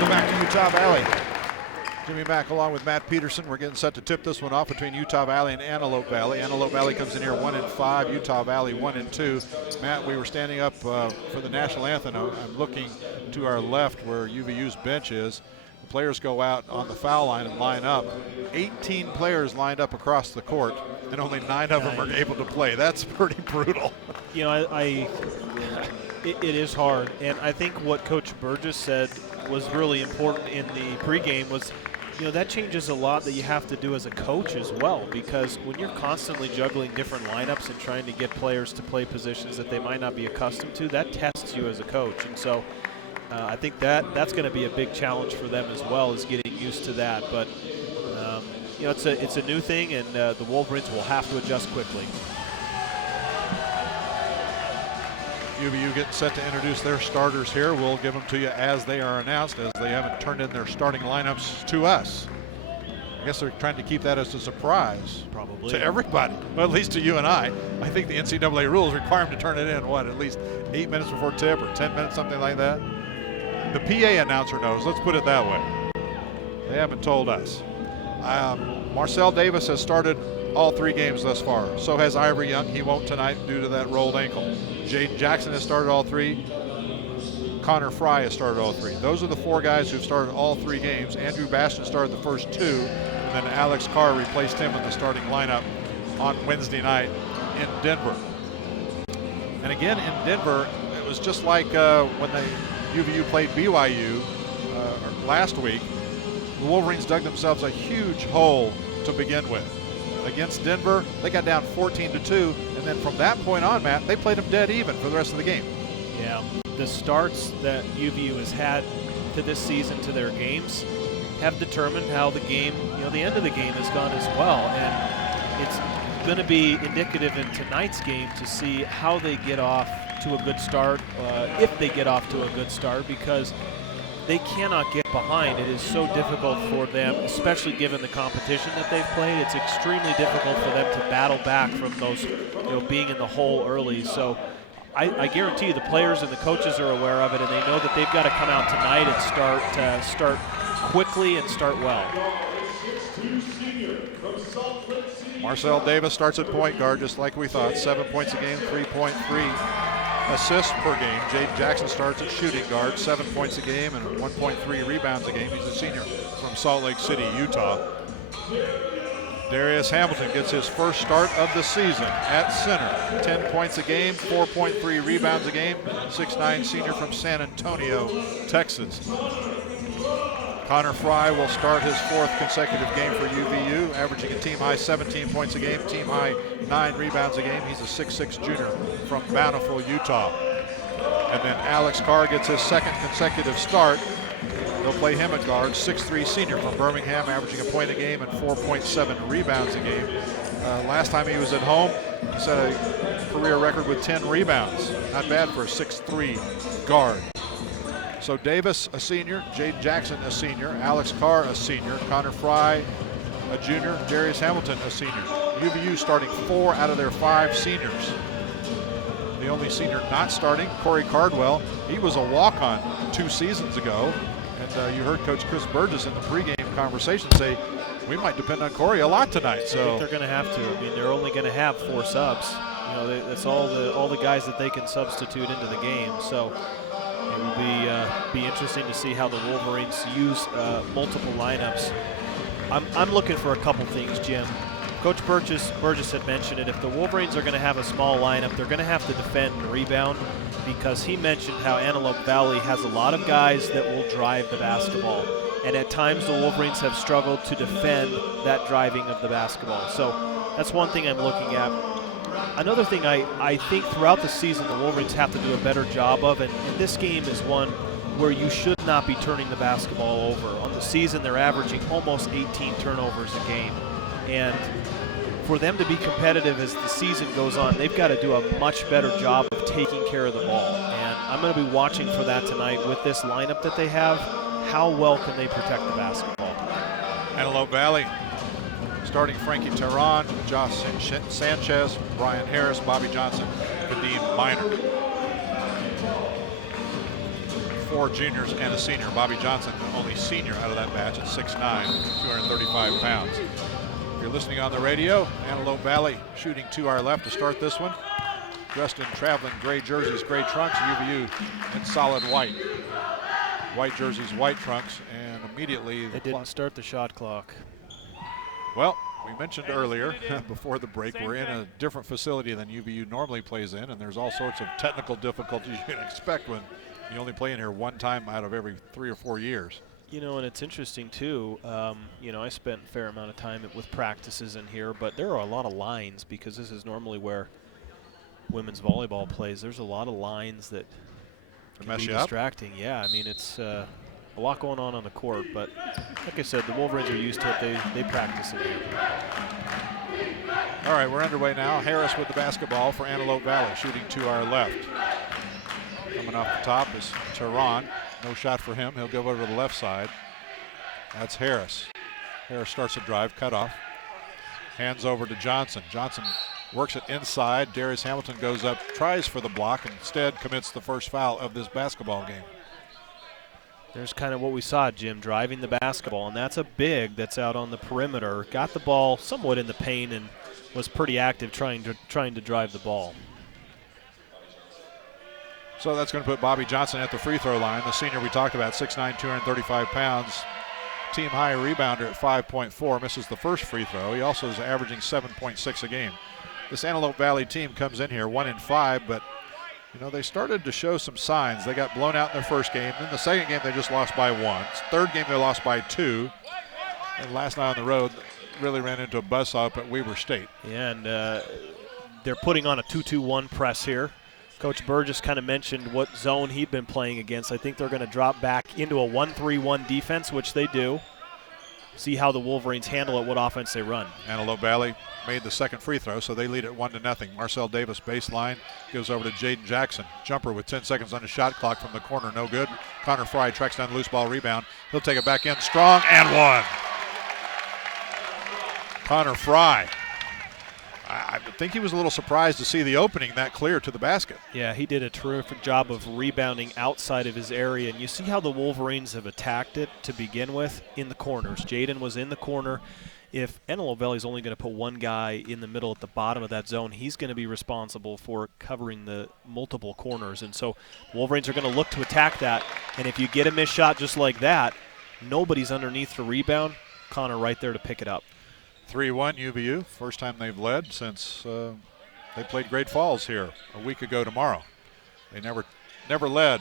Welcome back to Utah Valley. Jimmy Mack along with Matt Peterson. We're getting set to tip this one off between Utah Valley and Antelope Valley. Antelope Valley comes in here 1-5, Utah Valley 1-2. Matt, we were standing up for the national anthem. I'm looking to our left where UVU's bench is. The players go out on the foul line and line up. 18 players lined up across the court, and only 9 of them are able to play. That's pretty brutal. You know, it is hard, and I think what Coach Burgess said was really important in the pregame was, you know, that changes a lot that you have to do as a coach as well, because when you're constantly juggling different lineups and trying to get players to play positions that they might not be accustomed to, that tests you as a coach. And so I think that's going to be a big challenge for them as well, is getting used to that. But you know, it's a new thing, and the Wolverines will have to adjust quickly. UVU getting set to introduce their starters here. We'll give them to you as they are announced, as they haven't turned in their starting lineups to us. I guess they're trying to keep that as a surprise. Probably. To everybody, well, at least to you and I. I think the NCAA rules require them to turn it in, at least 8 minutes before tip or 10 minutes, something like that. The PA announcer knows, let's put it that way. They haven't told us. Marcel Davis has started all 3 games thus far. So has Ivory Young. He won't tonight due to that rolled ankle. Jaden Jackson has started all 3. Connor Fry has started all 3. Those are the 4 guys who've started all 3 games. Andrew Bastion started the first 2, and then Alex Carr replaced him in the starting lineup on Wednesday night in Denver. And again, in Denver, it was just like when UVU played BYU last week. The Wolverines dug themselves a huge hole to begin with. Against Denver, they got down 14-2, and then from that point on, Matt, they played them dead even for the rest of the game. Yeah, the starts that UVU has had to this season to their games have determined how the game, you know, the end of the game has gone as well. And it's going to be indicative in tonight's game to see how they get off to a good start, if they get off to a good start, because they cannot get behind. It is so difficult for them, especially given the competition that they've played. It's extremely difficult for them to battle back from those, you know, being in the hole early. So I guarantee you the players and the coaches are aware of it, and they know that they've got to come out tonight and start quickly and start well. Marcel Davis starts at point guard, just like we thought. 7 points a game, 3.3 assists per game. Jaden Jackson starts at shooting guard, 7 points a game and 1.3 rebounds a game. He's a senior from Salt Lake City, Utah. Darius Hamilton gets his first start of the season at center. 10 points a game, 4.3 rebounds a game. 6'9" senior from San Antonio, Texas. Connor Fry will start his 4th consecutive game for UVU, averaging a team-high 17 points a game, team-high 9 rebounds a game. He's a 6'6" junior from Bountiful, Utah. And then Alex Carr gets his 2nd consecutive start. They'll play him at guard, 6'3" senior from Birmingham, averaging a point a game and 4.7 rebounds a game. Last time he was at home, he set a career record with 10 rebounds. Not bad for a 6'3" guard. So Davis, a senior, Jaden Jackson, a senior, Alex Carr, a senior, Connor Fry, a junior, Darius Hamilton, a senior. UVU starting 4 out of their 5 seniors. The only senior not starting, Corey Cardwell. He was a walk-on 2 seasons ago, and you heard Coach Chris Burgess in the pregame conversation say, we might depend on Corey a lot tonight. So I think they're going to have to. I mean, they're only going to have 4 subs. You know, that's all the guys that they can substitute into the game. So it will be interesting to see how the Wolverines use multiple lineups. I'm looking for a couple things, Jim. Coach Burgess had mentioned it. If the Wolverines are going to have a small lineup, they're going to have to defend and rebound, because he mentioned how Antelope Valley has a lot of guys that will drive the basketball. And at times the Wolverines have struggled to defend that driving of the basketball. So that's one thing I'm looking at. Another thing I think throughout the season the Wolverines have to do a better job of, and this game is one where you should not be turning the basketball over. On the season, they're averaging almost 18 turnovers a game. And for them to be competitive as the season goes on, they've got to do a much better job of taking care of the ball. And I'm going to be watching for that tonight with this lineup that they have. How well can they protect the basketball? Antelope Valley starting Frankie Terran, Josh Sanchez, Brian Harris, Bobby Johnson, Kadeem Minor. 4 juniors and a senior. Bobby Johnson, the only senior out of that batch at 6'9", 235 pounds. If you're listening on the radio, Antelope Valley shooting to our left to start this one. Dressed in traveling gray jerseys, gray trunks, UVU in solid white. White jerseys, white trunks, and immediately they didn't start the shot clock. Well, we mentioned earlier before the break, we're in a different facility than UVU normally plays in, and there's all sorts of technical difficulties you can expect when you only play in here one time out of every 3 or 4 years. You know, and it's interesting too, you know, I spent a fair amount of time with practices in here, but there are a lot of lines because this is normally where women's volleyball plays. There's a lot of lines that can be distracting. Yeah, I mean, it's a lot going on the court, but like I said, the Wolverines are used to it. They practice it here. All right, we're underway now. Harris with the basketball for Antelope Valley, shooting to our left. Coming off the top is Tehran. No shot for him. He'll go over to the left side. That's Harris. Harris starts a drive, cut off. Hands over to Johnson. Johnson works it inside. Darius Hamilton goes up, tries for the block, and instead commits the first foul of this basketball game. There's kind of what we saw, Jim, driving the basketball, and that's a big that's out on the perimeter. Got the ball somewhat in the paint and was pretty active trying to drive the ball. So that's going to put Bobby Johnson at the free throw line. The senior we talked about, 6'9", 235 pounds. Team high rebounder at 5.4, misses the first free throw. He also is averaging 7.6 a game. This Antelope Valley team comes in here 1-5, but you know, they started to show some signs. They got blown out in their first game. Then the second game, they just lost by 1. Third game, they lost by 2. And last night on the road, really ran into a buzzsaw up at Weber State. Yeah, and they're putting on a 2-2-1 press here. Coach Burgess kind of mentioned what zone he'd been playing against. I think they're going to drop back into a 1-3-1 defense, which they do. See how the Wolverines handle it, what offense they run. Antelope Valley made the second free throw, so they lead at 1-0. Marcel Davis baseline, goes over to Jaden Jackson. Jumper with 10 seconds on the shot clock from the corner, no good. Connor Fry tracks down the loose ball rebound. He'll take it back in strong and one. Connor Fry. I think he was a little surprised to see the opening that clear to the basket. Yeah, he did a terrific job of rebounding outside of his area. And you see how the Wolverines have attacked it to begin with in the corners. Jaden was in the corner. If Antelope Valley is only going to put one guy in the middle at the bottom of that zone, he's going to be responsible for covering the multiple corners. And so Wolverines are going to look to attack that. And if you get a missed shot just like that, nobody's underneath the rebound. Connor right there to pick it up. 3-1 UVU, first time they've led since they played Great Falls here a week ago tomorrow. They never led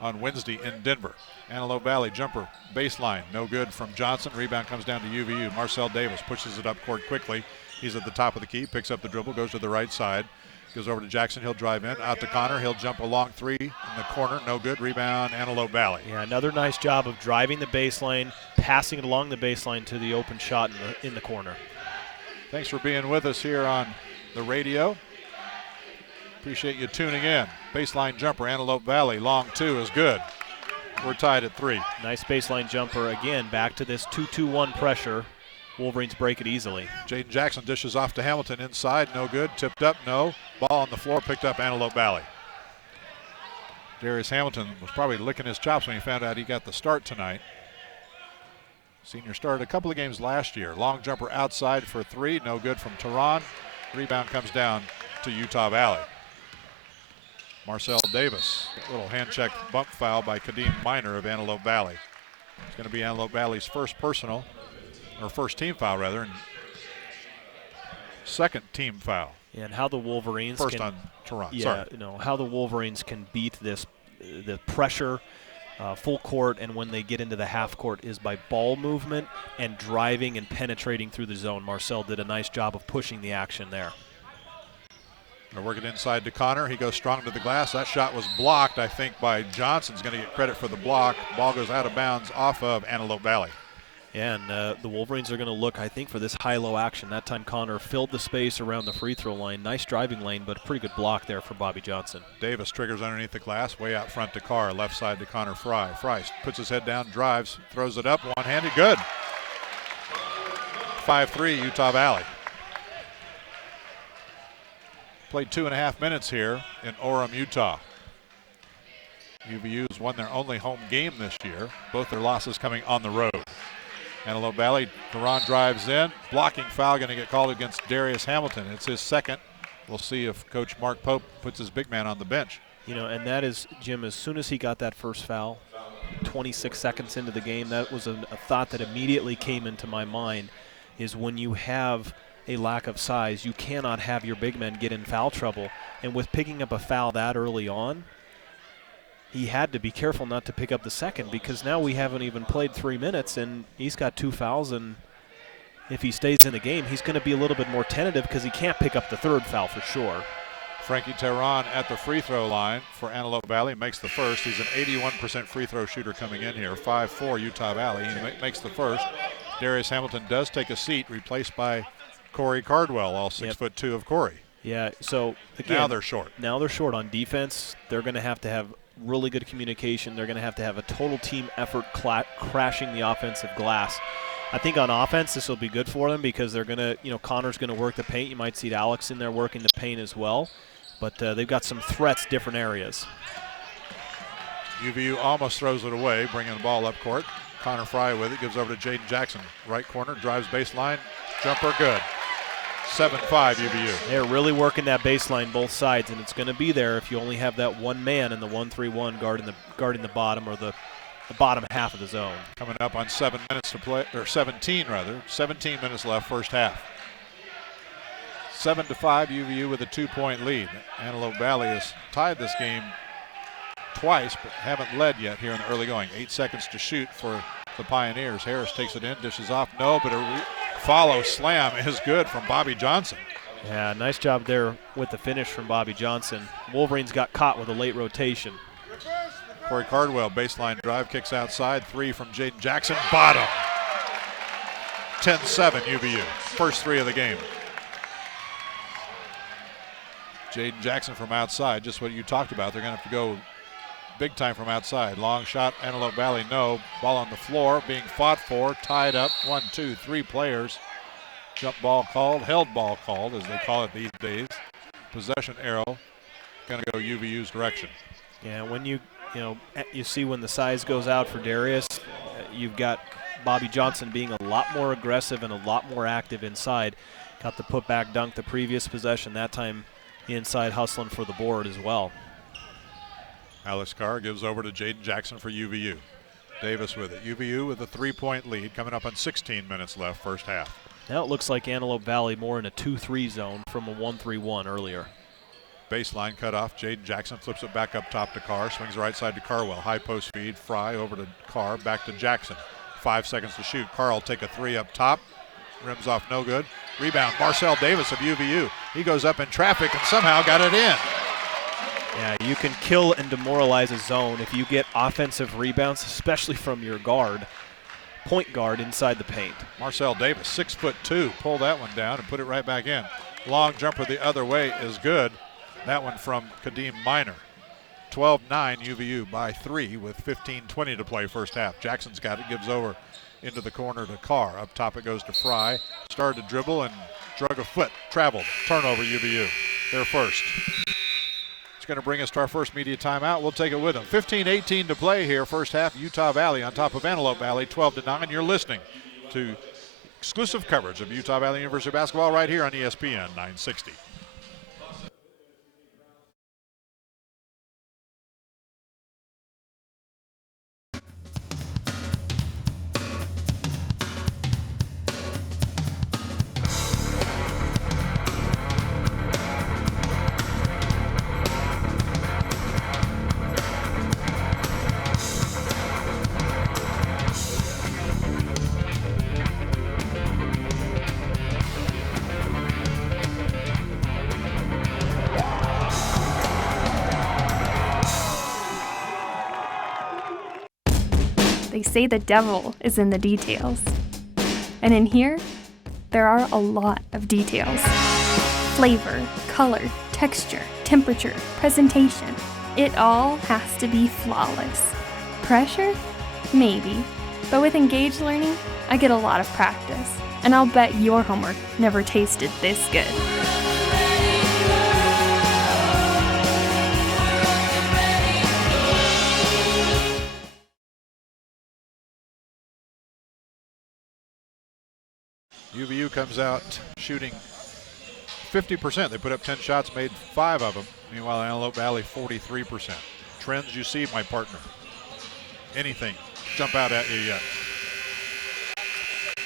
on Wednesday in Denver. Antelope Valley jumper baseline, no good from Johnson. Rebound comes down to UVU. Marcel Davis pushes it up court quickly. He's at the top of the key, picks up the dribble, goes to the right side. Goes over to Jackson, he'll drive in, out to Connor, he'll jump a long three in the corner, no good, rebound, Antelope Valley. Yeah, another nice job of driving the baseline, passing it along the baseline to the open shot in the corner. Thanks for being with us here on the radio. Appreciate you tuning in. Baseline jumper, Antelope Valley, long two is good. We're tied at 3. Nice baseline jumper, again, back to this 2-2-1 pressure. Wolverines break it easily. Jaden Jackson dishes off to Hamilton inside, no good, tipped up, no. Ball on the floor, picked up Antelope Valley. Darius Hamilton was probably licking his chops when he found out he got the start tonight. Senior started a couple of games last year. Long jumper outside for 3, no good from Tehran. Rebound comes down to Utah Valley. Marcel Davis, a little hand check bump foul by Kadeem Minor of Antelope Valley. It's going to be Antelope Valley's first personal, or first team foul rather, and second team foul. Yeah, and how the Wolverines first on Tehran. Yeah, sorry. You know how the Wolverines can beat this, the pressure, full court, and when they get into the half court is by ball movement and driving and penetrating through the zone. Marcel did a nice job of pushing the action there. They're working inside to Connor. He goes strong to the glass. That shot was blocked, I think, by Johnson's going to get credit for the block. Ball goes out of bounds off of Antelope Valley. Yeah, and the Wolverines are going to look, I think, for this high-low action. That time Connor filled the space around the free throw line. Nice driving lane, but a pretty good block there for Bobby Johnson. Davis triggers underneath the glass, way out front to Carr, left side to Connor Fry. Fry puts his head down, drives, throws it up, one-handed, good. 5-3 Utah Valley. Played 2.5 minutes here in Orem, Utah. UVU's won their only home game this year. Both their losses coming on the road. Antelope Valley, Duran drives in. Blocking foul going to get called against Darius Hamilton. It's his second. We'll see if Coach Mark Pope puts his big man on the bench. You know, and that is, Jim, as soon as he got that first foul, 26 seconds into the game, that was a thought that immediately came into my mind, is when you have a lack of size, you cannot have your big men get in foul trouble. And with picking up a foul that early on, he had to be careful not to pick up the second, because now we haven't even played 3 minutes and he's got 2 fouls, and if he stays in the game, he's going to be a little bit more tentative because he can't pick up the third foul for sure. Frankie Tehran at the free throw line for Antelope Valley makes the first. He's an 81% free throw shooter coming in here. 5'4" Utah Valley. He makes the first. Darius Hamilton does take a seat, replaced by Corey Cardwell, all 6'2" of Corey. Yeah, so again, now they're short. Now they're short on defense. They're going to have really good communication. They're going to have a total team effort crashing the offensive glass. I think on offense this will be good for them because they're going to, Connor's going to work the paint. You might see Alex in there working the paint as well. But they've got some threats, different areas. UVU almost throws it away, bringing the ball up court. Connor Fry with it, gives over to Jaden Jackson. Right corner, drives baseline, jumper good. 7-5 UVU. They're really working that baseline both sides, and it's going to be there if you only have that one man in the 1-3-1 guarding the bottom, or the bottom half of the zone. Coming up on 7 minutes to play, or 17 rather. 17 minutes left, first half. 7-5 UVU with a 2-point lead. Antelope Valley has tied this game twice, but haven't led yet here in the early going. 8 seconds to shoot for the Pioneers. Harris takes it in, dishes off, no, but a follow slam is good from Bobby Johnson. Yeah, nice job there with the finish from Bobby Johnson. Wolverines got caught with a late rotation. Corey Cardwell, baseline drive, kicks outside. 3 from Jaden Jackson, bottom. 10-7 UVU, first 3 of the game. Jaden Jackson from outside, just what you talked about. They're going to have to go big time from outside. Long shot, Antelope Valley, no. Ball on the floor, being fought for, tied up. 1, 2, 3 players. Jump ball called, held ball called, as they call it these days. Possession arrow, going to go UVU's direction. Yeah, when you see when the size goes out for Darius, you've got Bobby Johnson being a lot more aggressive and a lot more active inside. Got the putback dunk the previous possession, that time inside hustling for the board as well. Alex Carr gives over to Jaden Jackson for UVU. Davis with it. UVU with a 3-point lead coming up on 16 minutes left, first half. Now it looks like Antelope Valley more in a 2-3 zone from a 1-3-1 earlier. Baseline cut off. Jaden Jackson flips it back up top to Carr. Swings right side to Carwell. High post feed. Fry over to Carr. Back to Jackson. 5 seconds to shoot. Carr will take a 3 up top. Rims off, no good. Rebound, Marcel Davis of UVU. He goes up in traffic and somehow got it in. Yeah, you can kill and demoralize a zone if you get offensive rebounds, especially from your point guard inside the paint. Marcel Davis, 6'2", pull that one down and put it right back in. Long jumper the other way is good. That one from Kadeem Minor. 12-9 UVU by 3 with 15:20 to play first half. Jackson's got it, gives over into the corner to Carr. Up top it goes to Fry. Started to dribble and drug a foot. Traveled. Turnover UVU. Their first. It's going to bring us to our first media timeout. We'll take it with them. 15:18 to play here. First half, Utah Valley on top of Antelope Valley, 12-9. You're listening to exclusive coverage of Utah Valley University basketball right here on ESPN 960. They say the devil is in the details. And in here, there are a lot of details. Flavor, color, texture, temperature, presentation. It all has to be flawless. Pressure? Maybe. But with engaged learning, I get a lot of practice. And I'll bet your homework never tasted this good. UVU comes out shooting 50%. They put up 10 shots, made 5 of them. Meanwhile, Antelope Valley 43%. Trends you see, my partner? Anything jump out at you yet?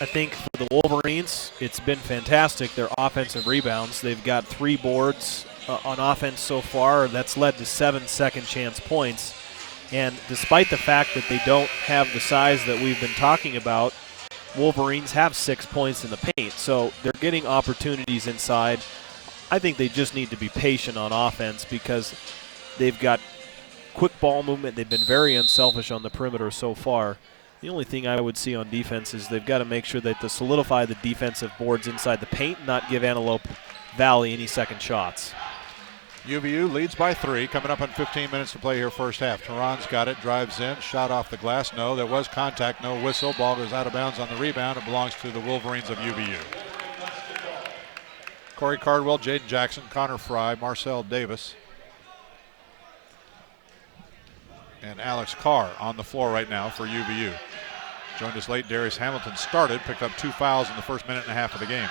I think for the Wolverines, it's been fantastic, their offensive rebounds. They've got 3 boards on offense so far. That's led to 7 second chance points. And despite the fact that they don't have the size that we've been talking about, Wolverines have 6 points in the paint. So they're getting opportunities inside. I think they just need to be patient on offense because they've got quick ball movement. They've been very unselfish on the perimeter so far. The only thing I would see on defense is they've got to make sure that they solidify the defensive boards inside the paint and not give Antelope Valley any second shots. UVU leads by 3, coming up on 15 minutes to play here first half. Tehran's got it, drives in, shot off the glass. No, there was contact, no whistle. Ball goes out of bounds on the rebound. It belongs to the Wolverines of UVU. Corey Cardwell, Jaden Jackson, Connor Fry, Marcel Davis, and Alex Carr on the floor right now for UVU. Joined us late, Darius Hamilton started, picked up 2 fouls in the first minute and a half of the game.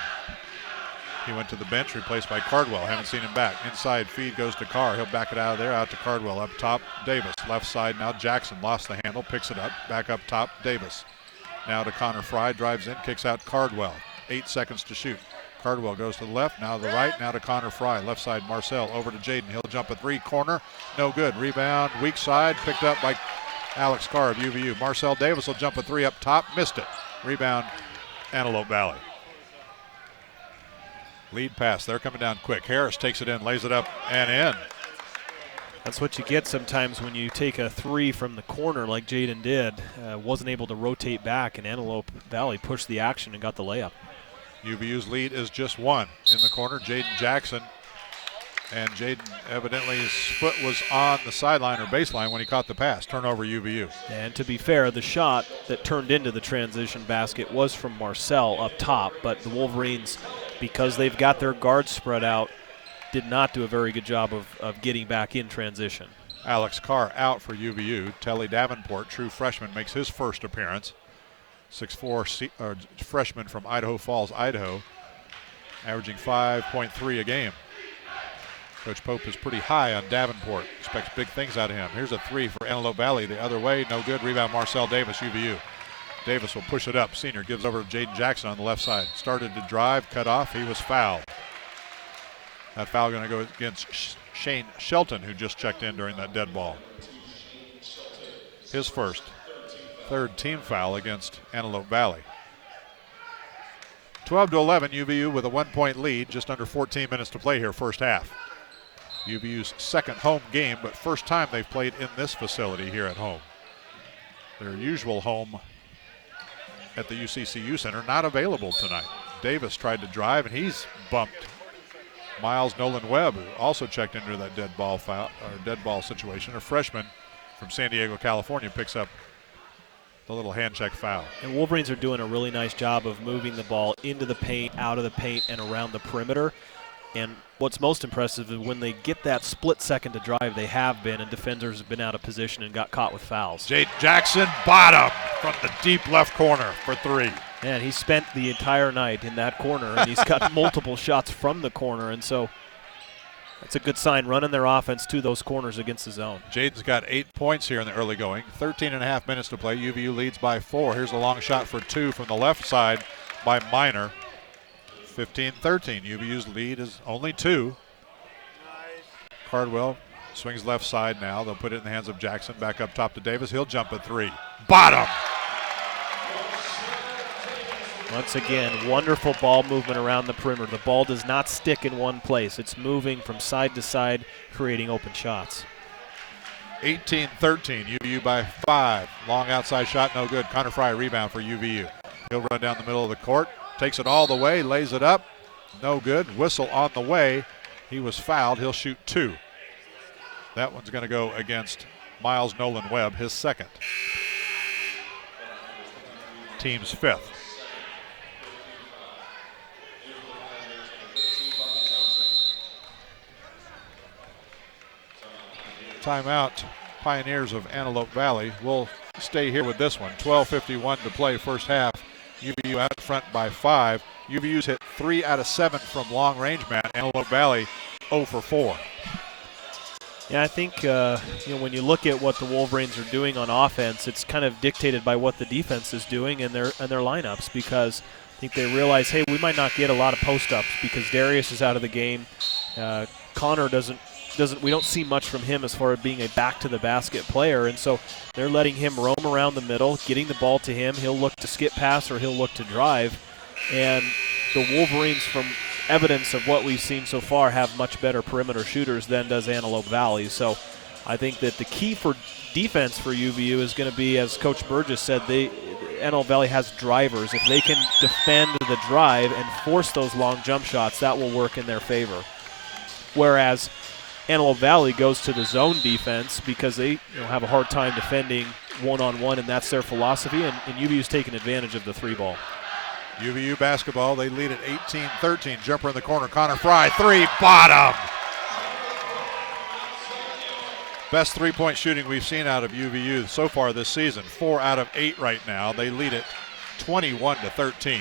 He went to the bench, replaced by Cardwell. Haven't seen him back. Inside feed goes to Carr. He'll back it out of there, out to Cardwell. Up top, Davis. Left side now, Jackson lost the handle, picks it up. Back up top, Davis. Now to Connor Fry, drives in, kicks out Cardwell. 8 seconds to shoot. Cardwell goes to the left, now to the right, now to Connor Fry. Left side, Marcel over to Jaden. He'll jump a 3, corner, no good. Rebound, weak side, picked up by Alex Carr of UVU. Marcel Davis will jump a 3 up top, missed it. Rebound, Antelope Valley. Lead pass, they're coming down quick. Harris takes it in, lays it up and in. That's what you get sometimes when you take a 3 from the corner like Jaden did. Wasn't able to rotate back, and Antelope Valley pushed the action and got the layup. UVU's lead is just 1 in the corner. Jaden Jackson, and Jaden evidently his foot was on the sideline or baseline when he caught the pass. Turnover UVU. And to be fair, the shot that turned into the transition basket was from Marcel up top, but the Wolverines, because they've got their guards spread out, did not do a very good job of getting back in transition. Alex Carr out for UVU. Telly Davenport, true freshman, makes his first appearance. 6'4" freshman from Idaho Falls, Idaho, averaging 5.3 a game. Coach Pope is pretty high on Davenport, expects big things out of him. Here's a 3 for Antelope Valley, the other way, no good. Rebound Marcel Davis, UVU. Davis will push it up. Senior gives over to Jaden Jackson on the left side. Started to drive, cut off, he was fouled. That foul going to go against Shane Shelton, who just checked in during that dead ball. His first. 3rd team foul against Antelope Valley. 12-11, UVU with a 1-point lead, just under 14 minutes to play here first half. UVU's 2nd home game, but first time they've played in this facility here at home. Their usual home at the UCCU Center not available tonight. Davis tried to drive and he's bumped. Miles Nolan Webb, who also checked into that dead ball foul or dead ball situation, a freshman from San Diego, California, picks up the little hand check foul. And Wolverines are doing a really nice job of moving the ball into the paint, out of the paint, and around the perimeter. And what's most impressive is when they get that split second to drive, they have been, and defenders have been out of position and got caught with fouls. Jaden Jackson, bottom from the deep left corner for 3. And he spent the entire night in that corner, and he's got multiple shots from the corner, and so that's a good sign, running their offense to those corners against the zone. Jaden's got 8 points here in the early going. 13 and a half minutes to play. UVU leads by 4. Here's a long shot for 2 from the left side by Minor. 15-13. UVU's lead is only 2. Cardwell swings left side now. They'll put it in the hands of Jackson. Back up top to Davis. He'll jump a 3. Bottom. Once again, wonderful ball movement around the perimeter. The ball does not stick in one place. It's moving from side to side, creating open shots. 18-13, UVU by 5. Long outside shot, no good. Connor Fry, rebound for UVU. He'll run down the middle of the court, takes it all the way, lays it up, no good. Whistle on the way. He was fouled. He'll shoot 2. That one's going to go against Miles Nolan Webb, his 2nd. Team's 5th. Timeout, Pioneers of Antelope Valley. We'll stay here with this one. 12:51 to play first half. UVU out front by 5. UVU's hit 3 out of 7 from long range, Matt. Antelope Valley 0 for 4. Yeah, I think when you look at what the Wolverines are doing on offense, it's kind of dictated by what the defense is doing in their lineups, because I think they realize, hey, we might not get a lot of post-ups because Darius is out of the game. Connor doesn't. We don't see much from him as far as being a back-to-the-basket player, and so they're letting him roam around the middle, getting the ball to him. He'll look to skip pass or he'll look to drive, and the Wolverines, from evidence of what we've seen so far, have much better perimeter shooters than does Antelope Valley. So I think that the key for defense for UVU is going to be, as Coach Burgess said, Antelope Valley has drivers. If they can defend the drive and force those long jump shots, that will work in their favor. Whereas Antelope Valley goes to the zone defense because they have a hard time defending one-on-one, and that's their philosophy, and UVU's taking advantage of the 3-ball. UVU basketball, they lead at 18-13. Jumper in the corner, Connor Fry, 3, bottom. Best three-point shooting we've seen out of UVU so far this season. 4 out of 8 right now. They lead it 21-13.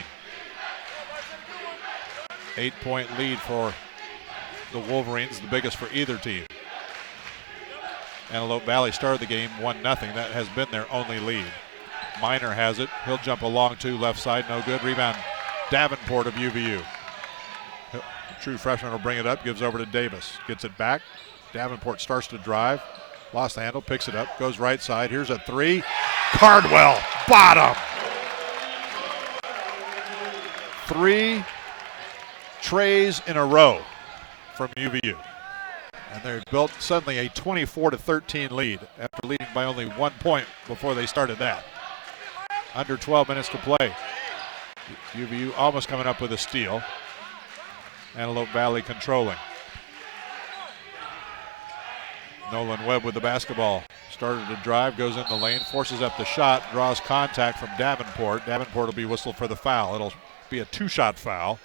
8-point lead for the Wolverines, the biggest for either team. Antelope Valley started the game 1-0. That has been their only lead. Miner has it. He'll jump a long 2 left side, no good. Rebound, Davenport of UVU. True freshman will bring it up, gives over to Davis. Gets it back. Davenport starts to drive. Lost the handle, picks it up, goes right side. Here's a 3. Cardwell, bottom. 3 trays in a row from UVU. And they've built suddenly a 24-13 lead after leading by only 1 point before they started that. Under 12 minutes to play. UVU almost coming up with a steal. Antelope Valley controlling. Nolan Webb with the basketball. Started to drive, goes in the lane, forces up the shot, draws contact from Davenport. Davenport will be whistled for the foul. It'll be a 2-shot foul.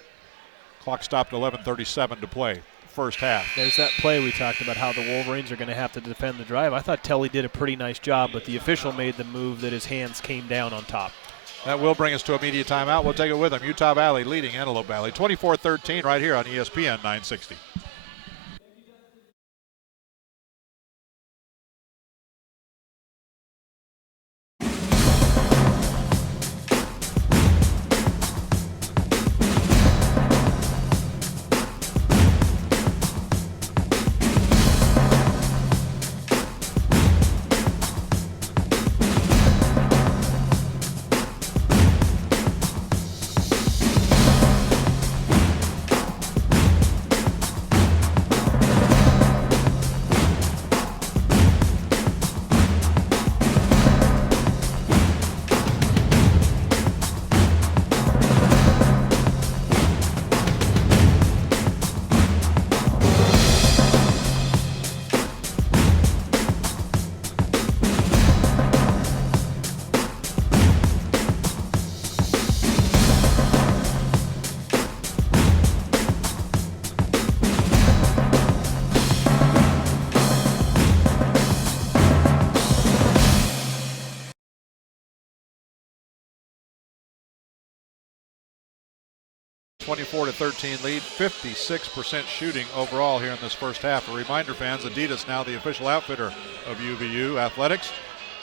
Clock stopped, 11:37 to play. First half. There's that play we talked about, how the Wolverines are going to have to defend the drive. I thought Telly did a pretty nice job, but the official made the move that his hands came down on top. That will bring us to a media timeout. We'll take it with them. Utah Valley leading Antelope Valley 24-13 right here on ESPN 960. (24-13) lead, 56% shooting overall here in this first half. A reminder, fans, Adidas now the official outfitter of UVU athletics.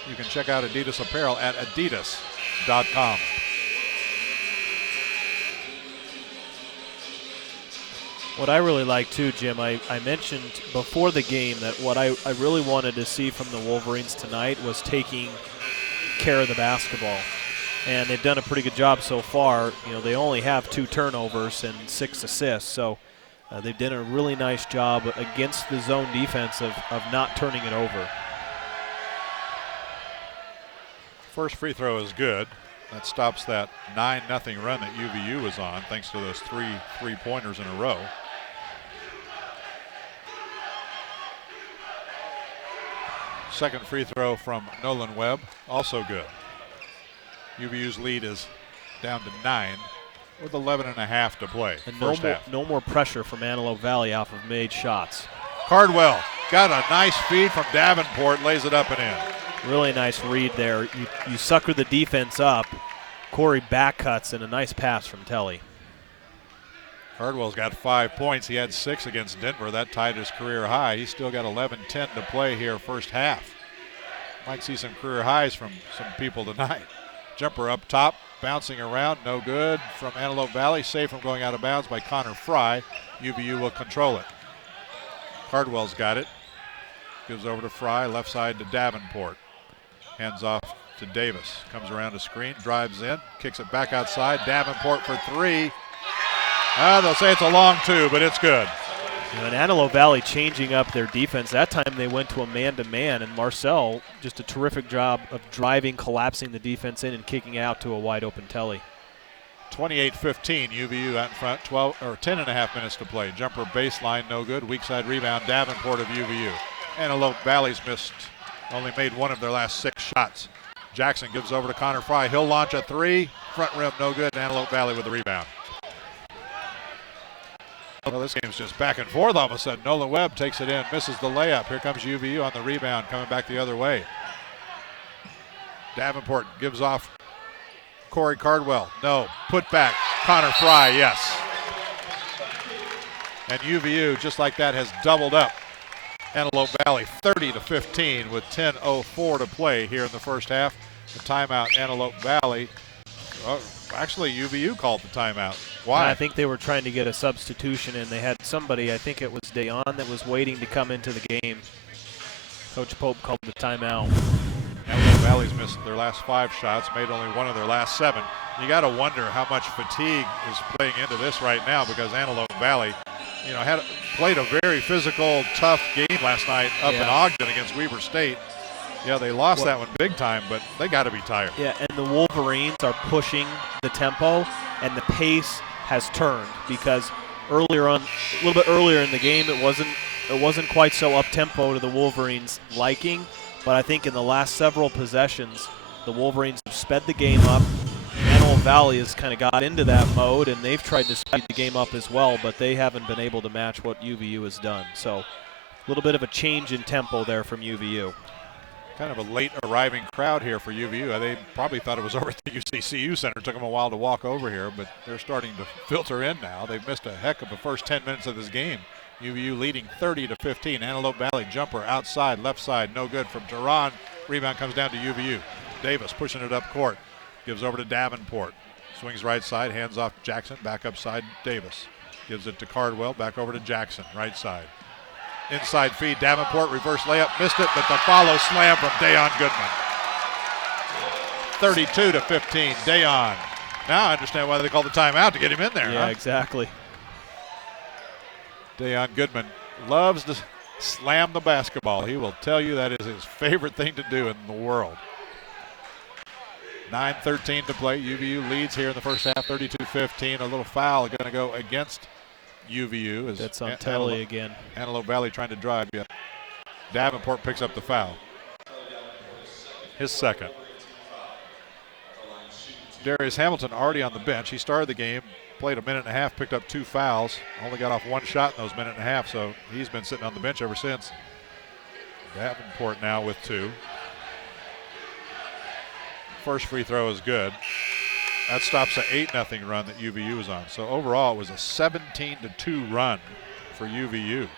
You can check out Adidas apparel at adidas.com. What I really like too, Jim, I mentioned before the game that what I really wanted to see from the Wolverines tonight was taking care of the basketball. And they've done a pretty good job so far. They only have 2 turnovers and 6 assists, so they've done a really nice job against the zone defense of not turning it over. First free throw is good. That stops that 9-0 run that UVU was on, thanks to those 3 three-pointers in a row. Second free throw from Nolan Webb, also good. UVU's lead is down to 9 with 11.5 to play. And first half. No more pressure from Antelope Valley off of made shots. Cardwell got a nice feed from Davenport, lays it up and in. Really nice read there. You sucker the defense up. Corey back cuts and a nice pass from Telly. Cardwell's got 5 points. He had 6 against Denver. That tied his career high. He's still got 11-10 to play here first half. Might see some career highs from some people tonight. Jumper up top, bouncing around, no good from Antelope Valley. Safe from going out of bounds by Connor Fry. UVU will control it. Cardwell's got it. Gives over to Fry, left side to Davenport. Hands off to Davis. Comes around a screen, drives in, kicks it back outside. Davenport for 3. They'll say it's a long 2, but it's good. And Antelope Valley changing up their defense. That time they went to a man-to-man, and Marcel just a terrific job of driving, collapsing the defense in, and kicking out to a wide-open Telly. 28-15, UVU out in front, 10 and a half minutes to play. Jumper baseline, no good. Weak side rebound, Davenport of UVU. Antelope Valley's only made 1 of their last 6 shots. Jackson gives over to Connor Fry. He'll launch a 3. Front rim, no good. Antelope Valley with the rebound. Well, this game's just back and forth all of a sudden. Nolan Webb takes it in, misses the layup. Here comes UVU on the rebound, coming back the other way. Davenport gives off Corey Cardwell. No. Put back. Connor Fry, yes. And UVU, just like that, has doubled up Antelope Valley 30-15 with 10:04 to play here in the first half. The timeout, Antelope Valley. Actually, UVU called the timeout. Why? And I think they were trying to get a substitution, and they had somebody, I think it was Dayon, that was waiting to come into the game. Coach Pope called the timeout. Antelope Valley's missed their last 5 shots, made only 1 of their last 7. You got to wonder how much fatigue is playing into this right now, because Antelope Valley, had played a very physical, tough game last night up in Ogden against Weber State. Yeah, they lost that one big time, but they got to be tired. Yeah, and the Wolverines are pushing the tempo, and the pace has turned, because a little bit earlier in the game, it wasn't quite so up-tempo to the Wolverines' liking, but I think in the last several possessions, the Wolverines have sped the game up. Antelope Valley has kind of got into that mode, and they've tried to speed the game up as well, but they haven't been able to match what UVU has done. So a little bit of a change in tempo there from UVU. Kind of a late arriving crowd here for UVU. They probably thought it was over at the UCCU Center. It took them a while to walk over here, but they're starting to filter in now. They've missed a heck of the first 10 minutes of this game. UVU leading 30-15. Antelope Valley jumper outside, left side, no good from Duran. Rebound comes down to UVU. Davis pushing it up court. Gives over to Davenport. Swings right side, hands off Jackson, back up side, Davis. Gives it to Cardwell, back over to Jackson, right side. Inside feed, Davenport, reverse layup, missed it, but the follow slam from Dayon Goodman. 32-15, Dayon. Now I understand why they called the timeout, to get him in there. Yeah, exactly. Dayon Goodman loves to slam the basketball. He will tell you that is his favorite thing to do in the world. 9:13 to play. UVU leads here in the first half, 32-15. A little foul going to go against UVU. That's on Telly again. Antelope Valley trying to drive. Yeah. Davenport picks up the foul. His second. Darius Hamilton already on the bench. He started the game, played a minute and a half, picked up 2 fouls, only got off 1 shot in those minute and a half, so he's been sitting on the bench ever since. Davenport now with 2. First free throw is good. That stops an 8-0 run that UVU was on. So overall, it was a 17-2 run for UVU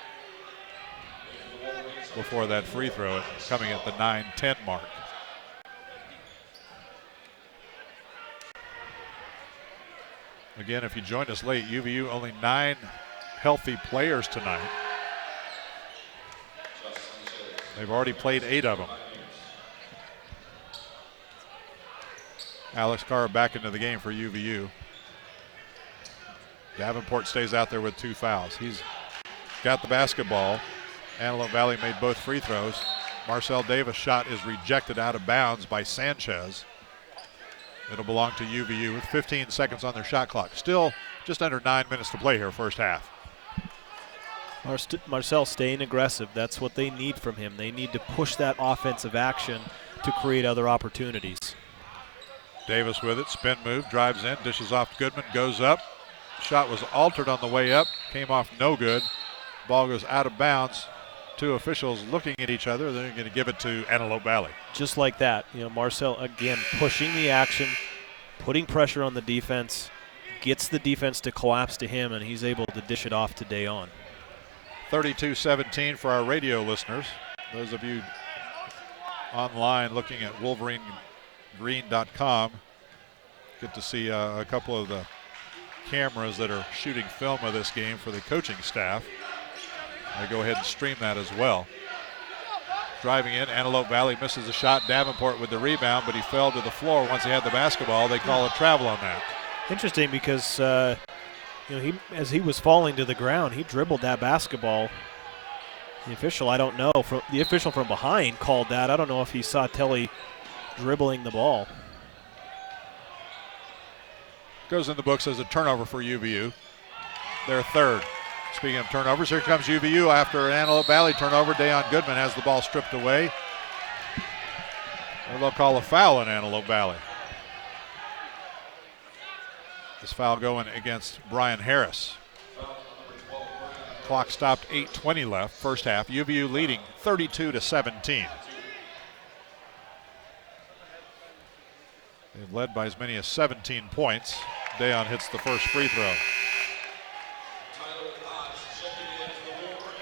before that free throw, coming at the 9:10 mark. Again, if you joined us late, UVU only 9 healthy players tonight. They've already played 8 of them. Alex Carr back into the game for UVU. Davenport stays out there with 2 fouls. He's got the basketball. Antelope Valley made both free throws. Marcel Davis' shot is rejected out of bounds by Sanchez. It'll belong to UVU with 15 seconds on their shot clock. Still just under 9 minutes to play here first half. Marcel staying aggressive. That's what they need from him. They need to push that offensive action to create other opportunities. Davis with it, spin move, drives in, dishes off Goodman, goes up. Shot was altered on the way up, came off no good. Ball goes out of bounds. 2 officials looking at each other. They're going to give it to Antelope Valley. Just like that, Marcel again pushing the action, putting pressure on the defense, gets the defense to collapse to him, and he's able to dish it off to Dayon. 32-17 for our radio listeners. Those of you online looking at WolverineGreen.com get to see a couple of the cameras that are shooting film of this game for the coaching staff. I go ahead and stream that as well. Driving in, Antelope Valley misses a shot. Davenport with the rebound, but he fell to the floor once he had the basketball. They call a travel on that. Interesting because as he was falling to the ground, he dribbled that basketball. The official, I don't know. The official from behind called that. I don't know if he saw Telly dribbling the ball. Goes in the books as a turnover for UVU. Their third. Speaking of turnovers, here comes UVU after an Antelope Valley turnover. Dayon Goodman has the ball stripped away. Or they'll call a foul in Antelope Valley. This foul going against Brian Harris. Clock stopped, 8:20 left, first half. UVU leading 32-17. They've led by as many as 17 points. Dayon hits the first free throw.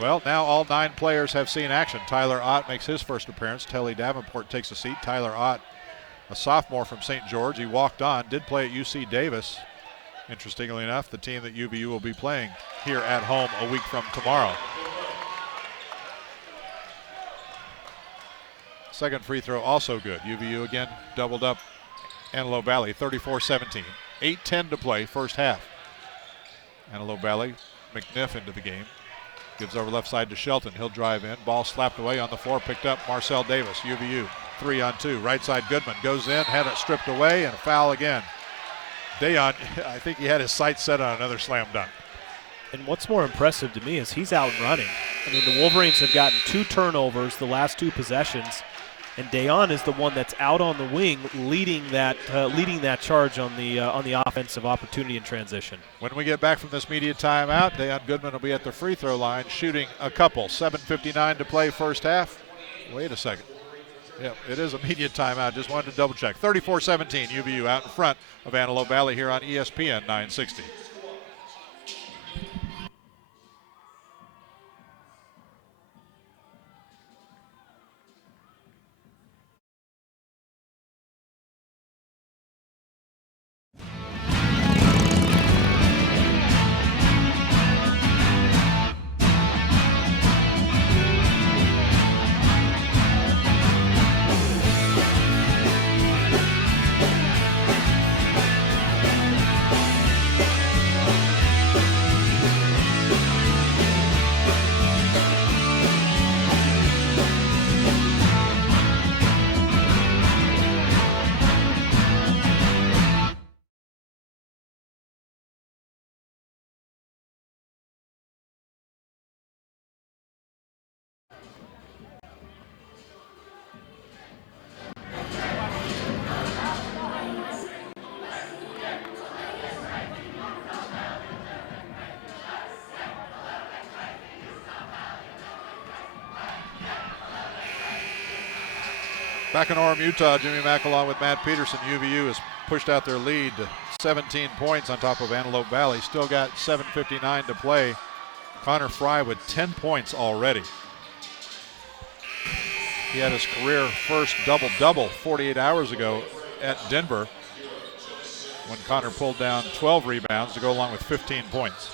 Well, now all 9 players have seen action. Tyler Ott makes his first appearance. Telly Davenport takes a seat. Tyler Ott, a sophomore from St. George. He walked on, did play at UC Davis. Interestingly enough, the team that UVU will be playing here at home a week from tomorrow. Second free throw also good. UVU again doubled up Antelope Valley, 34-17. 8:10 to play, first half. Antelope Valley, McNiff into the game. Gives over left side to Shelton. He'll drive in. Ball slapped away on the floor. Picked up Marcel Davis. UVU 3-on-2. Right side Goodman goes in. Had it stripped away and a foul again. Dayon, I think he had his sights set on another slam dunk. And what's more impressive to me is he's out and running. I mean, the Wolverines have gotten 2 turnovers the last 2 possessions, and Dayon is the one that's out on the wing, leading that charge on the offensive opportunity in transition. When we get back from this media timeout, Dayon Goodman will be at the free throw line shooting a couple. 7:59 to play, first half. Wait a second. Yep, it is a media timeout. Just wanted to double check. 34-17, UVU out in front of Antelope Valley here on ESPN 960. Back in Orem, Utah, Jimmy Mack along with Matt Peterson. UVU has pushed out their lead to 17 points on top of Antelope Valley. Still got 7:59 to play. Connor Fry with 10 points already. He had his career first double-double 48 hours ago at Denver when Connor pulled down 12 rebounds to go along with 15 points.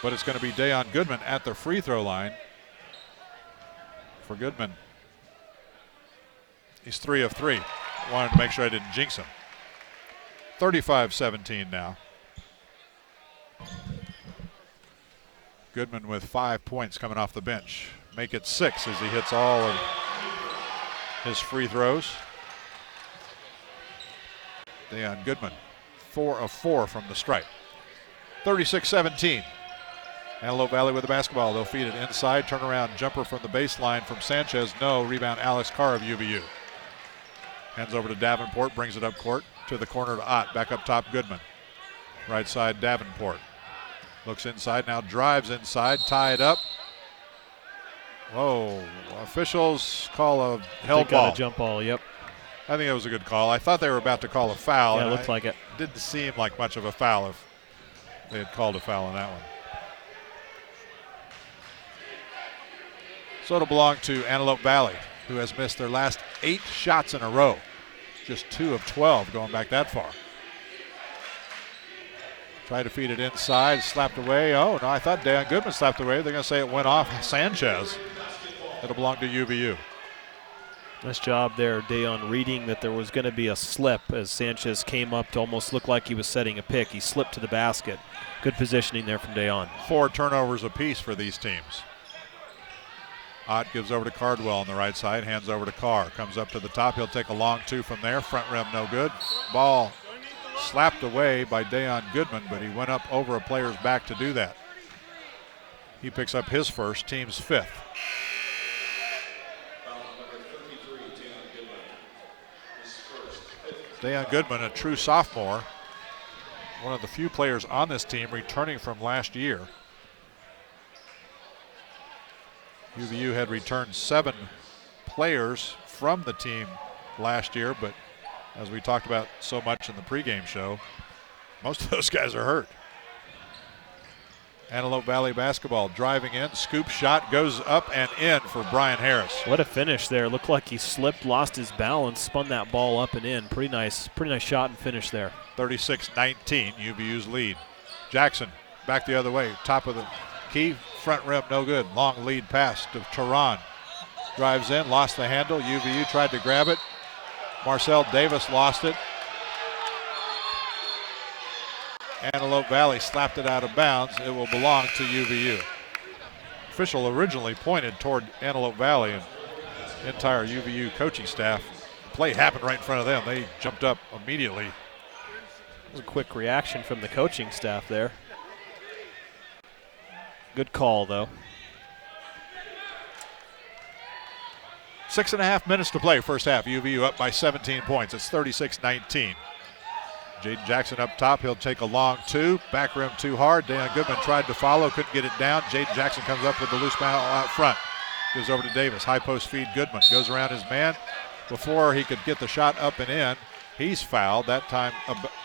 But it's going to be Dayon Goodman at the free throw line. For Goodman, he's 3 of 3. Wanted to make sure I didn't jinx him. 35-17 now. Goodman with 5 points coming off the bench. Make it 6 as he hits all of his free throws. Dayon Goodman, 4 of 4 from the stripe. 36-17. Antelope Valley with the basketball. They'll feed it inside. Turnaround jumper from the baseline from Sanchez. No. Rebound Alex Carr of UVU. Hands over to Davenport. Brings it up court to the corner to Ott. Back up top Goodman. Right side Davenport. Looks inside. Now drives inside. Tie it up. Whoa. Officials call a held ball. Got a jump ball, yep. I think it was a good call. I thought they were about to call a foul. Yeah, it looked like it. Didn't seem like much of a foul if they had called a foul on that one. So it'll belong to Antelope Valley, who has missed their last 8 shots in a row. Just 2 of 12 going back that far. Tried to feed it inside, slapped away. Oh, no, I thought Dayon Goodman slapped away. They're going to say it went off Sanchez. It'll belong to UVU. Nice job there, Dayon, reading that there was going to be a slip as Sanchez came up to almost look like he was setting a pick. He slipped to the basket. Good positioning there from Dayon. 4 turnovers apiece for these teams. Ott gives over to Cardwell on the right side, hands over to Carr. Comes up to the top. He'll take a long 2 from there. Front rim no good. Ball slapped away by Dayon Goodman, but he went up over a player's back to do that. He picks up his first, team's 5th. Dayon Goodman, a true sophomore, one of the few players on this team returning from last year. UVU had returned 7 players from the team last year, but as we talked about so much in the pregame show, most of those guys are hurt. Antelope Valley basketball driving in, scoop shot goes up and in for Brian Harris. What a finish there. Looked like he slipped, lost his balance, spun that ball up and in. Pretty nice shot and finish there. 36-19, UVU's lead. Jackson back the other way, top of the key, front rim no good. Long lead pass to Tehran. Drives in, lost the handle. UVU tried to grab it. Marcel Davis lost it. Antelope Valley slapped it out of bounds. It will belong to UVU. Official originally pointed toward Antelope Valley, and the entire UVU coaching staff. The play happened right in front of them. They jumped up immediately. It was a quick reaction from the coaching staff there. Good call, though. 6.5 minutes to play, first half. UVU up by 17 points. It's 36-19. Jaden Jackson up top. He'll take a long 2. Back rim too hard. Dayon Goodman tried to follow, couldn't get it down. Jaden Jackson comes up with the loose ball out front. Goes over to Davis. High post feed. Goodman goes around his man. Before he could get the shot up and in, he's fouled, that time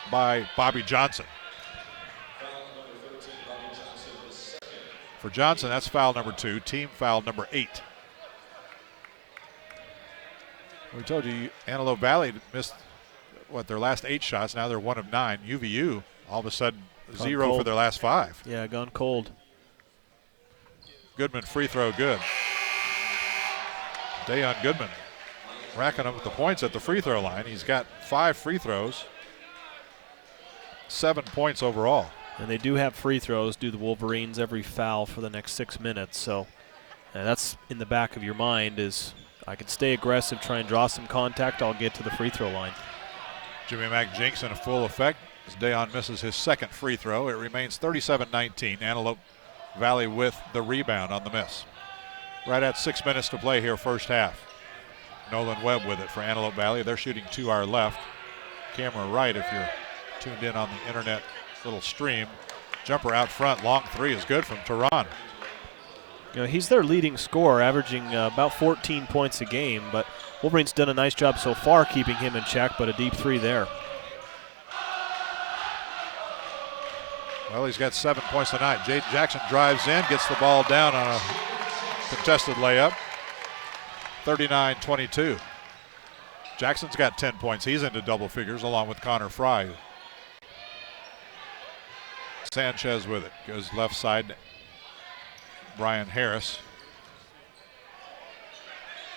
by Bobby Johnson. For Johnson, that's foul number 2. Team foul number 8. We told you Antelope Valley missed their last 8 shots. Now they're 1 of 9. UVU all of a sudden Gone 0 cold for their last 5. Yeah, gone cold. Goodman free throw good. Dayon Goodman racking up the points at the free throw line. He's got 5 free throws, 7 points overall. And they do have free throws, do the Wolverines, every foul for the next 6 minutes. So that's in the back of your mind is I can stay aggressive, try and draw some contact, I'll get to the free throw line. Jimmy Mack jinx in a full effect as Dayon misses his second free throw. It remains 37-19. Antelope Valley with the rebound on the miss. Right at 6 minutes to play here, first half. Nolan Webb with it for Antelope Valley. They're shooting to our left. Camera right if you're tuned in on the internet little stream. Jumper out front, long 3 is good from Tehran. You know, he's their leading scorer, averaging about 14 points a game, but Wolverine's done a nice job so far keeping him in check, but a deep 3 there. Well, he's got 7 points tonight. Jaden Jackson drives in, gets the ball down on a contested layup. 39-22. Jackson's got 10 points. He's into double figures along with Connor Fry. Sanchez with it. Goes left side. Brian Harris.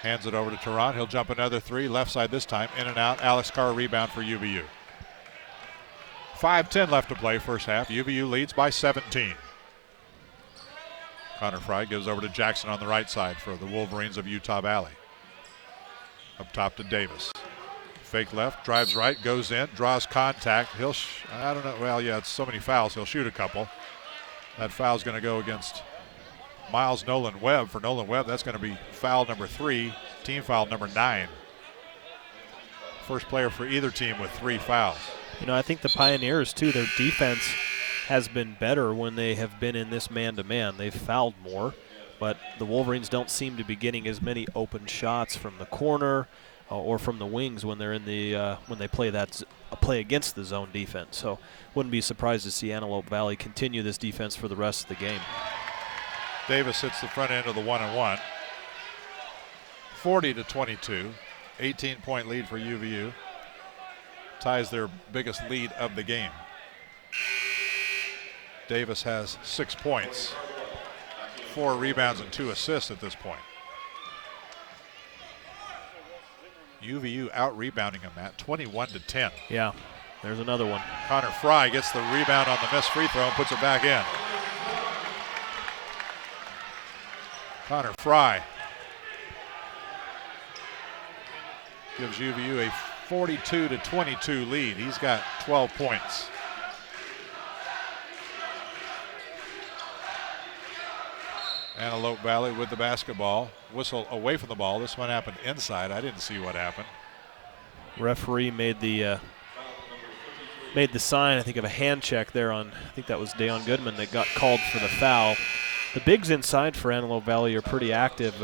Hands it over to Tehran. He'll jump another 3. Left side this time. In and out. Alex Carr rebound for UVU. 5:10 left to play first half. UVU leads by 17. Connor Fry gives over to Jackson on the right side for the Wolverines of Utah Valley. Up top to Davis. Fake left, drives right, goes in, draws contact. He'll, I don't know, well, yeah, it's so many fouls. He'll shoot a couple. That foul's going to go against Miles Nolan Webb. For Nolan Webb, that's going to be foul number 3, team foul number 9. First player for either team with 3 fouls. You know, I think the Pioneers, too, their defense has been better when they have been in this man-to-man. They've fouled more, but the Wolverines don't seem to be getting as many open shots from the corner. or from the wings when they're in the when they play play against the zone defense. So wouldn't be surprised to see Antelope Valley continue this defense for the rest of the game. Davis hits the front end of the 1-and-1. 40-22, 18-point lead for UVU. Ties their biggest lead of the game. Davis has 6 points, 4 rebounds and 2 assists at this point. UVU out-rebounding him at 21-10. Yeah, there's another one. Connor Fry gets the rebound on the missed free throw and puts it back in. Connor Fry gives UVU a 42-22 lead. He's got 12 points. Antelope Valley with the basketball. Whistle away from the ball. This one happened inside. I didn't see what happened. Referee made the sign, I think, of a hand check there on, I think that was Dayon Goodman that got called for the foul. The bigs inside for Antelope Valley are pretty active,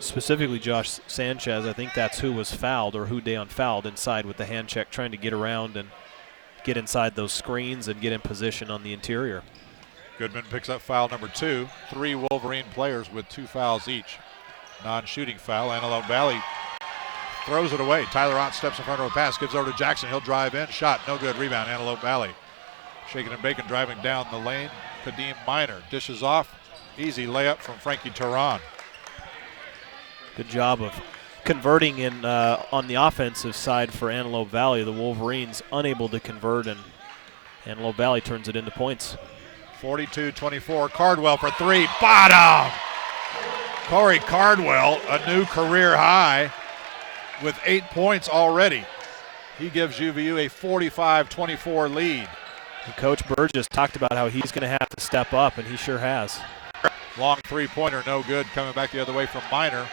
specifically Josh Sanchez. I think that's who was fouled, or who Dayon fouled inside with the hand check, trying to get around and get inside those screens and get in position on the interior. Goodman picks up foul number 2. 3 Wolverine players with 2 fouls each. Non-shooting foul. Antelope Valley throws it away. Tyler Ott steps in front of a pass, gives over to Jackson. He'll drive in. Shot, no good. Rebound, Antelope Valley. Shaking and Bacon driving down the lane. Kadeem Minor dishes off. Easy layup from Frankie Turan. Good job of converting in on the offensive side for Antelope Valley. The Wolverines unable to convert, and Antelope Valley turns it into points. 42-24. Cardwell for 3. Bottom! Corey Cardwell, a new career high with 8 points already. He gives UVU a 45-24 lead. And Coach Burgess talked about how he's going to have to step up, and he sure has. Long three-pointer, no good. Coming back the other way from Minor.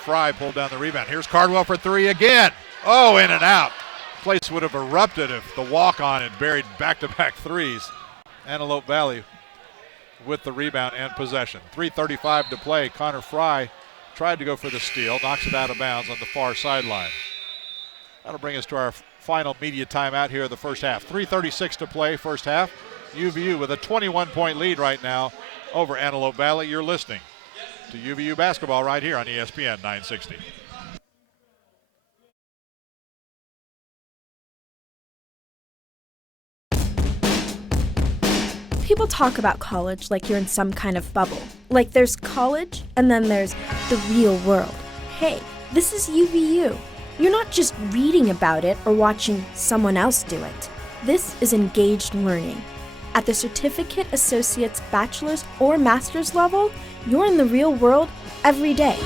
Fry pulled down the rebound. Here's Cardwell for 3 again. Oh, in and out. Place would have erupted if the walk-on had buried back-to-back threes. Antelope Valley with the rebound and possession. 3:35 to play. Connor Fry tried to go for the steal, knocks it out of bounds on the far sideline. That'll bring us to our final media timeout here of the first half. 3:36 to play, first half. UVU with a 21-point lead right now over Antelope Valley. You're listening to UVU basketball right here on ESPN 960. People talk about college like you're in some kind of bubble. Like there's college, and then there's the real world. Hey, this is UVU. You're not just reading about it or watching someone else do it. This is engaged learning. At the certificate, associate's, bachelor's, or master's level, you're in the real world every day.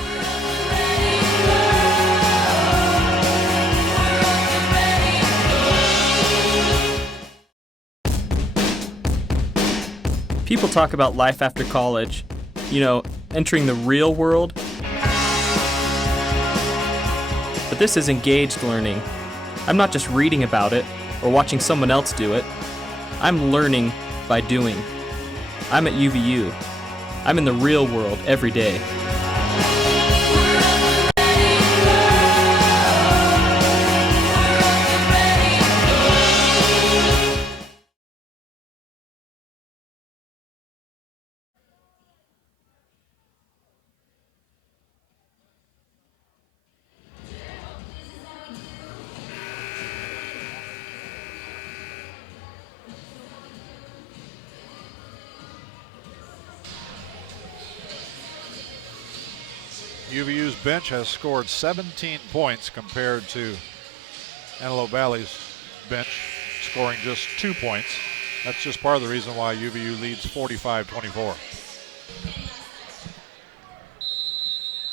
People talk about life after college, entering the real world. But this is engaged learning. I'm not just reading about it or watching someone else do it. I'm learning by doing. I'm at UVU. I'm in the real world every day. UVU's bench has scored 17 points compared to Antelope Valley's bench scoring just 2 points. That's just part of the reason why UVU leads 45-24.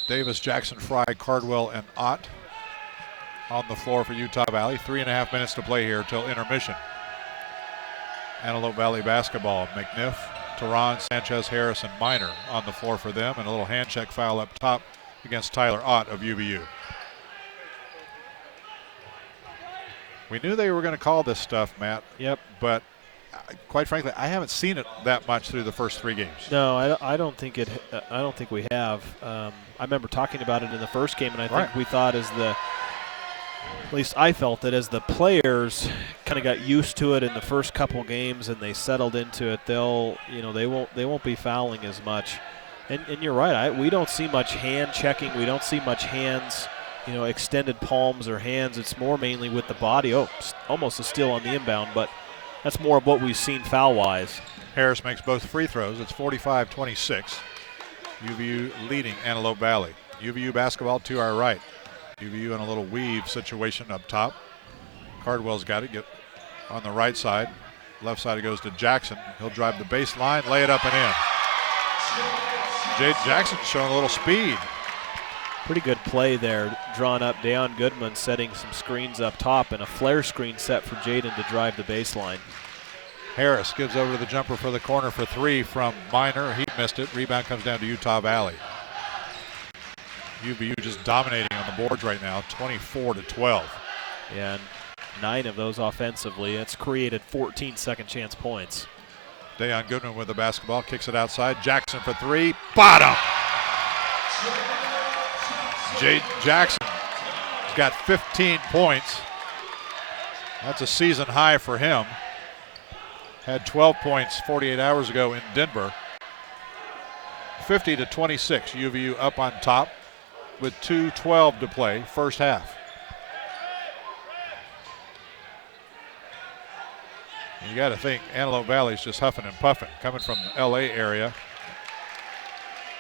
Davis, Jackson, Fry, Cardwell, and Ott on the floor for Utah Valley. 3.5 minutes to play here till intermission. Antelope Valley basketball. McNiff, Turan, Sanchez, Harris, and Minor on the floor for them, and a little hand check foul up top against Tyler Ott of UVU. We knew they were going to call this stuff, Matt. Yep. But quite frankly, I haven't seen it that much through the first 3 games. No, I don't think it. I don't think we have. I remember talking about it in the first game, and I think we thought at least I felt that as the players kind of got used to it in the first couple games and they settled into it, they won't be fouling as much. And you're right. We don't see much hand checking. We don't see much hands, extended palms or hands. It's more mainly with the body. Oh, almost a steal on the inbound, but that's more of what we've seen foul-wise. Harris makes both free throws. It's 45-26. UVU leading Antelope Valley. UVU basketball to our right. UVU in a little weave situation up top. Cardwell's got it. Get on the right side. Left side it goes to Jackson. He'll drive the baseline, lay it up and in. Jade Jackson showing a little speed. Pretty good play there, drawn up. Deion Goodman setting some screens up top and a flare screen set for Jaden to drive the baseline. Harris gives over to the jumper for the corner for 3 from Minor. He missed it. Rebound comes down to Utah Valley. UVU just dominating on the boards right now, 24-12. Yeah, and 9 of those offensively. It's created 14 second chance points. Deion Goodman with the basketball, kicks it outside. Jackson for 3, bottom. Jade Jackson has got 15 points. That's a season high for him. Had 12 points 48 hours ago in Denver. 50-26, UVU up on top with 2:12 to play, first half. You got to think Antelope Valley's just huffing and puffing, coming from the LA area.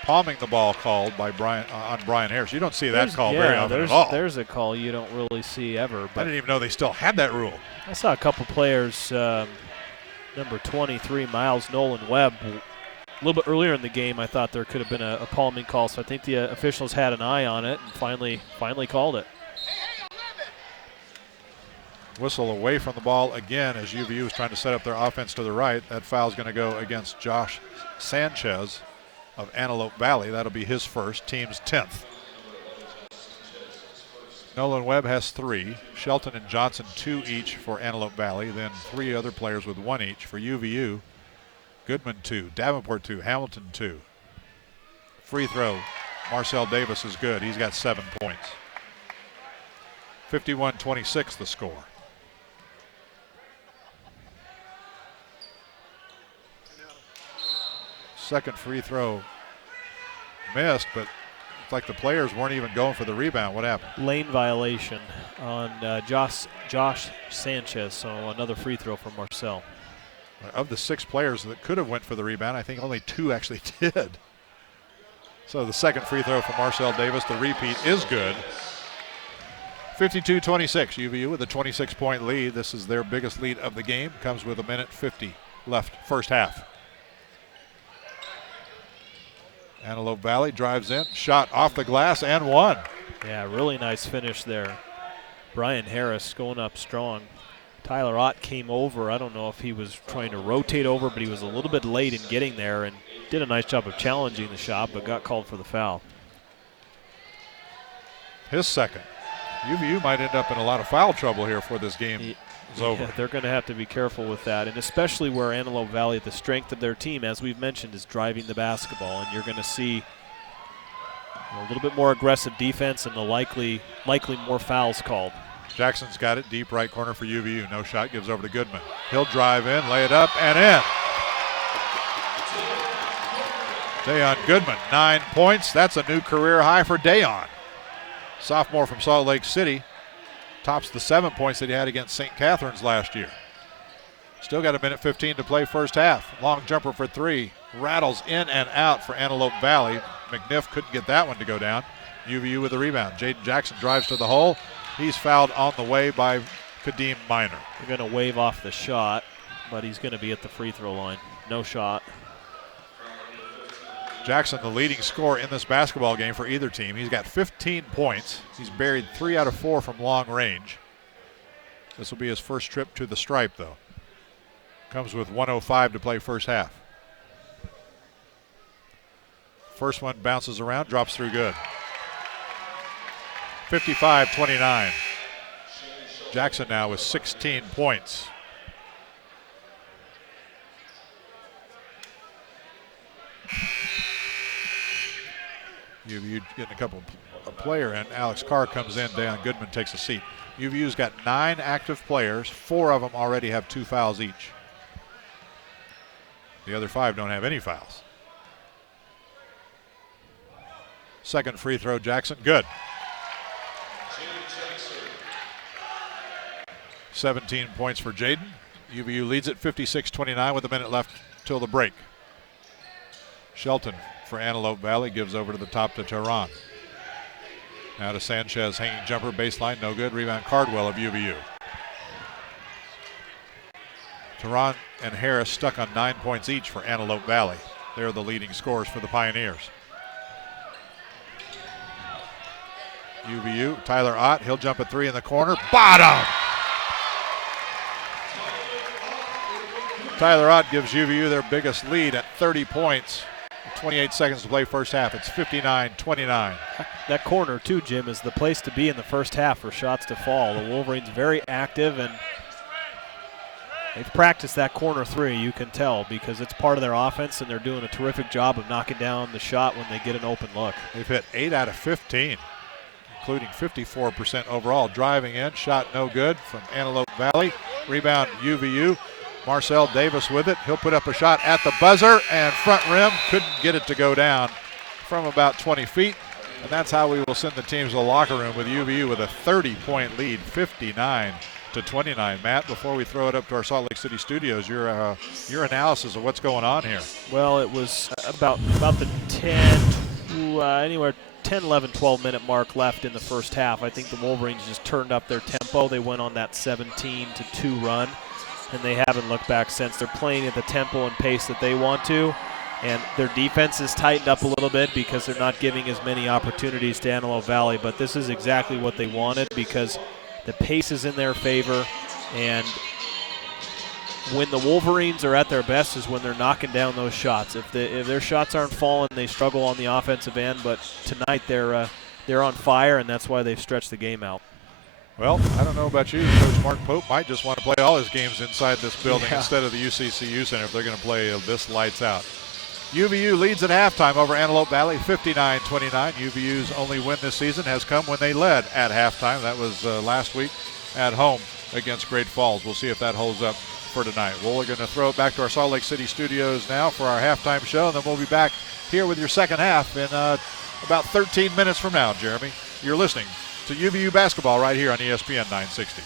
Palming the ball called by on Brian Harris. You don't see that call very often at all. There's a call you don't really see ever. But I didn't even know they still had that rule. I saw a couple players, number 23, Miles Nolan Webb, a little bit earlier in the game. I thought there could have been a palming call, so I think the officials had an eye on it and finally called it. Whistle away from the ball again as UVU is trying to set up their offense to the right. That foul's going to go against Josh Sanchez of Antelope Valley. That'll be his first, team's 10th. Nolan Webb has 3. Shelton and Johnson 2 each for Antelope Valley. Then 3 other players with 1 each for UVU. Goodman 2, Davenport 2, Hamilton 2. Free throw, Marcel Davis is good. He's got 7 points. 51-26 the score. Second free throw missed, but it's like the players weren't even going for the rebound. What happened? Lane violation on Josh Sanchez, so another free throw for Marcel. Of the 6 players that could have went for the rebound, I think only 2 actually did. So the second free throw for Marcel Davis, the repeat is good. 52-26, UVU with a 26-point lead. This is their biggest lead of the game. Comes with 1:50 left, first half. Antelope Valley drives in, shot off the glass and one. Yeah, really nice finish there. Brian Harris going up strong. Tyler Ott came over. I don't know if he was trying to rotate over, but he was a little bit late in getting there and did a nice job of challenging the shot, but got called for the foul. His second. UVU might end up in a lot of foul trouble here before this game is over. Yeah, they're going to have to be careful with that, and especially where Antelope Valley, the strength of their team, as we've mentioned, is driving the basketball, and you're going to see a little bit more aggressive defense and the likely more fouls called. Jackson's got it, deep right corner for UVU. No shot, gives over to Goodman. He'll drive in, lay it up, and in. Deion Goodman, 9 points. That's a new career high for Deion. Sophomore from Salt Lake City. Tops the 7 points that he had against St. Catherine's last year. Still got 1:15 to play first half. Long jumper for 3. Rattles in and out for Antelope Valley. McNiff couldn't get that one to go down. UVU with the rebound. Jaden Jackson drives to the hole. He's fouled on the way by Kadeem Minor. They're going to wave off the shot, but he's going to be at the free throw line. No shot. Jackson, the leading scorer in this basketball game for either team. He's got 15 points. He's buried 3 out of 4 from long range. This will be his first trip to the stripe, though. Comes with 1:05 to play first half. First one bounces around, drops through good. 55-29. Jackson now with 16 points. UVU getting a couple of player in. Alex Carr comes in. Dan Goodman takes a seat. UVU's got 9 active players. 4 of them already have 2 fouls each. The other 5 don't have any fouls. Second free throw, Jackson. Good. 17 points for Jaden. UVU leads it 56-29 with a minute left till the break. Shelton for Antelope Valley gives over to the top to Tehran. Now to Sanchez, hanging jumper, baseline, no good. Rebound Cardwell of UVU. Tehran and Harris stuck on 9 points each for Antelope Valley. They're the leading scorers for the Pioneers. UVU, Tyler Ott, he'll jump a 3 in the corner. Bottom! Tyler Ott gives UVU their biggest lead at 30 points. 28 seconds to play first half. It's 59-29. That corner, too, Jim, is the place to be in the first half for shots to fall. The Wolverines very active, and they've practiced that corner 3, you can tell, because it's part of their offense, and they're doing a terrific job of knocking down the shot when they get an open look. They've hit 8 out of 15, including 54% overall. Driving in, shot no good from Antelope Valley. Rebound UVU. Marcel Davis with it. He'll put up a shot at the buzzer and front rim. Couldn't get it to go down from about 20 feet. And that's how we will send the teams to the locker room with UVU with a 30-point lead, 59-29. Matt, before we throw it up to our Salt Lake City studios, your analysis of what's going on here. Well, it was about the 10, 11, 12-minute mark left in the first half. I think the Wolverines just turned up their tempo. They went on that 17-2 run, and they haven't looked back since. They're playing at the tempo and pace that they want to, and their defense is tightened up a little bit because they're not giving as many opportunities to Antelope Valley, but this is exactly what they wanted because the pace is in their favor, and when the Wolverines are at their best is when they're knocking down those shots. If their shots aren't falling, they struggle on the offensive end, but tonight they're on fire, and that's why they've stretched the game out. Well, I don't know about you. Coach Mark Pope might just want to play all his games inside this building instead of the UCCU Center if they're going to play this lights out. UVU leads at halftime over Antelope Valley, 59-29. UVU's only win this season has come when they led at halftime. That was last week at home against Great Falls. We'll see if that holds up for tonight. Well, we're going to throw it back to our Salt Lake City studios now for our halftime show, and then we'll be back here with your second half in about 13 minutes from now, Jeremy. You're listening to UVU basketball right here on ESPN 960.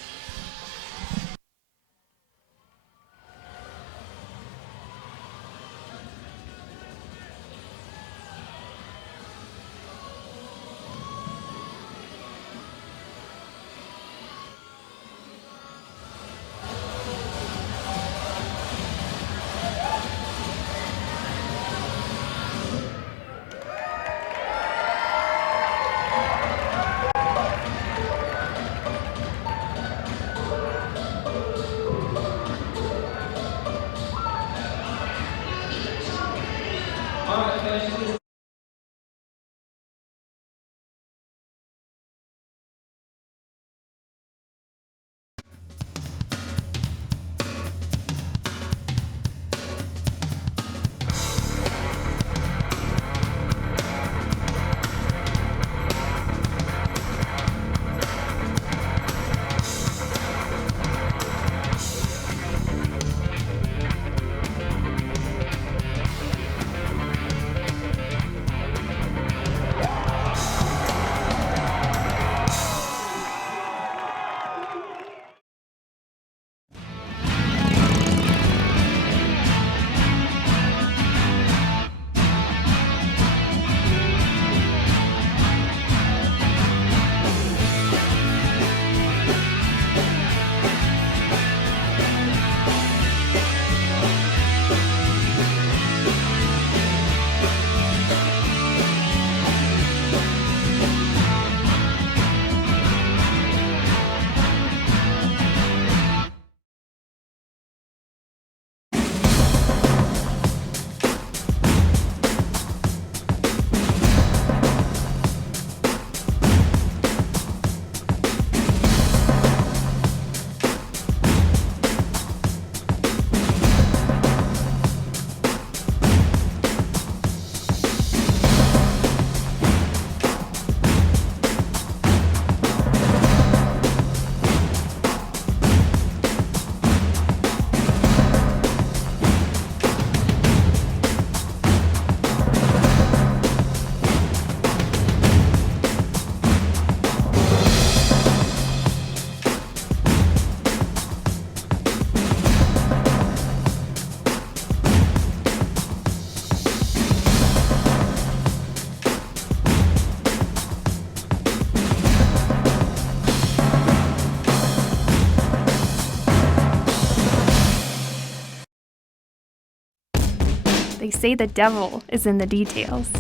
They say the devil is in the details.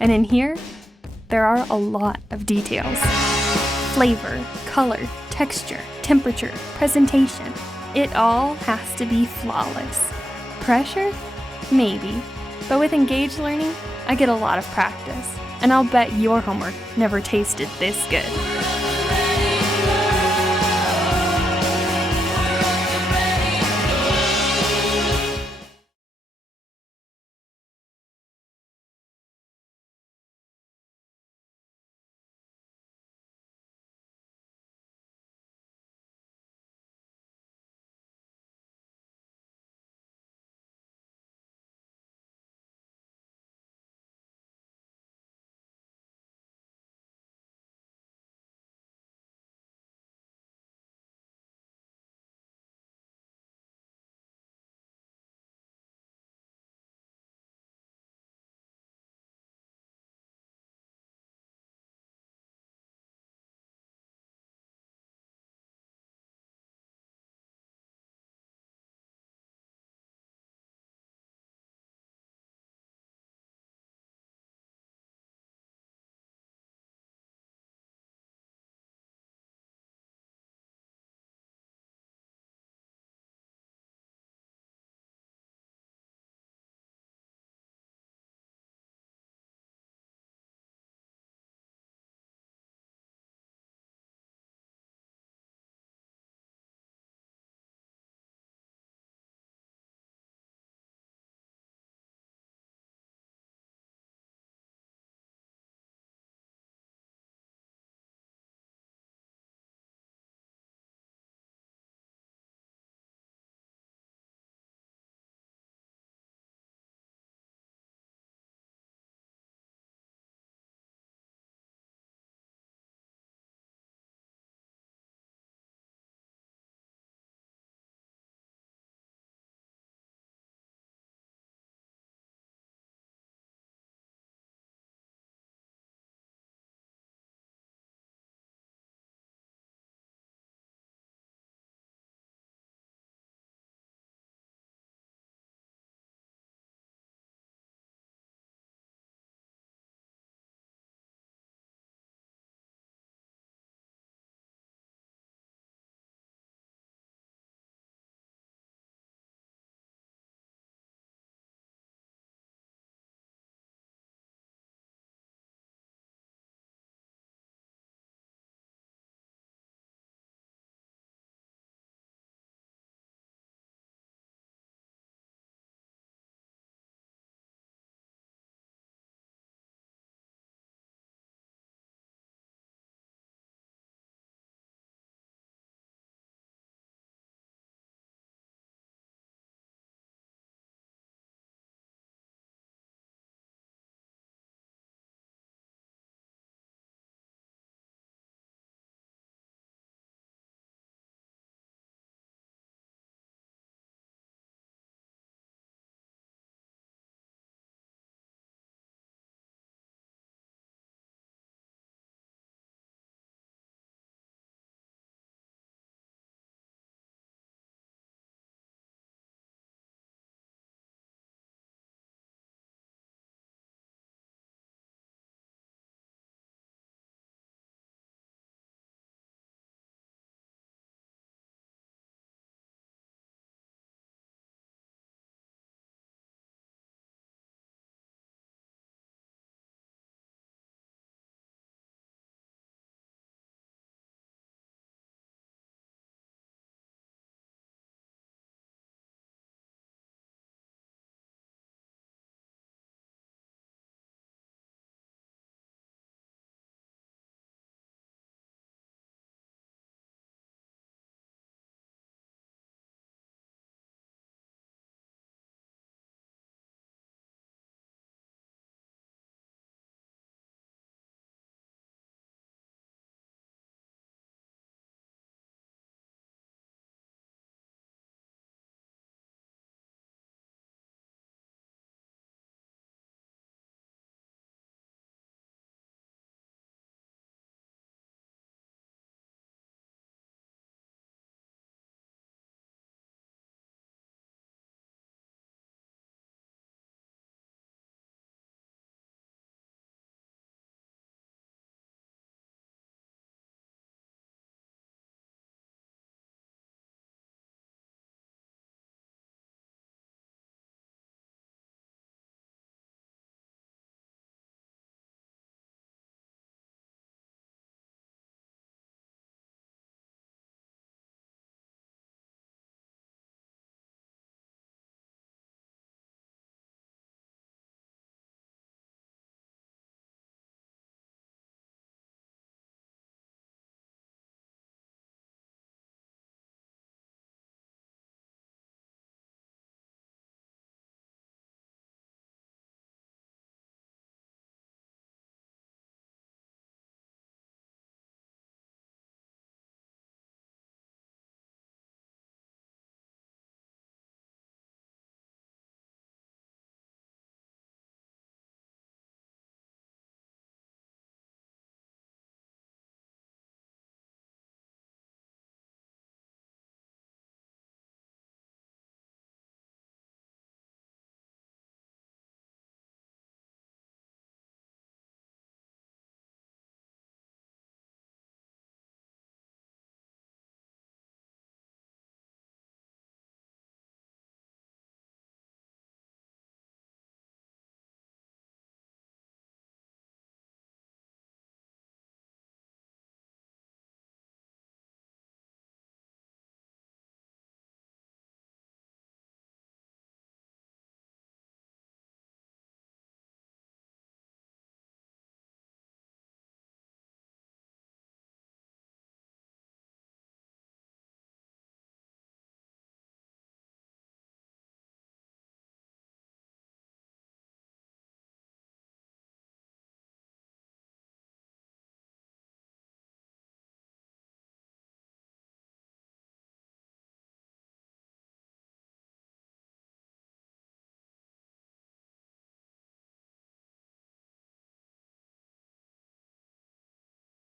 And in here, there are a lot of details. Flavor, color, texture, temperature, presentation. It all has to be flawless. Pressure? Maybe. But with engaged learning, I get a lot of practice. And I'll bet your homework never tasted this good.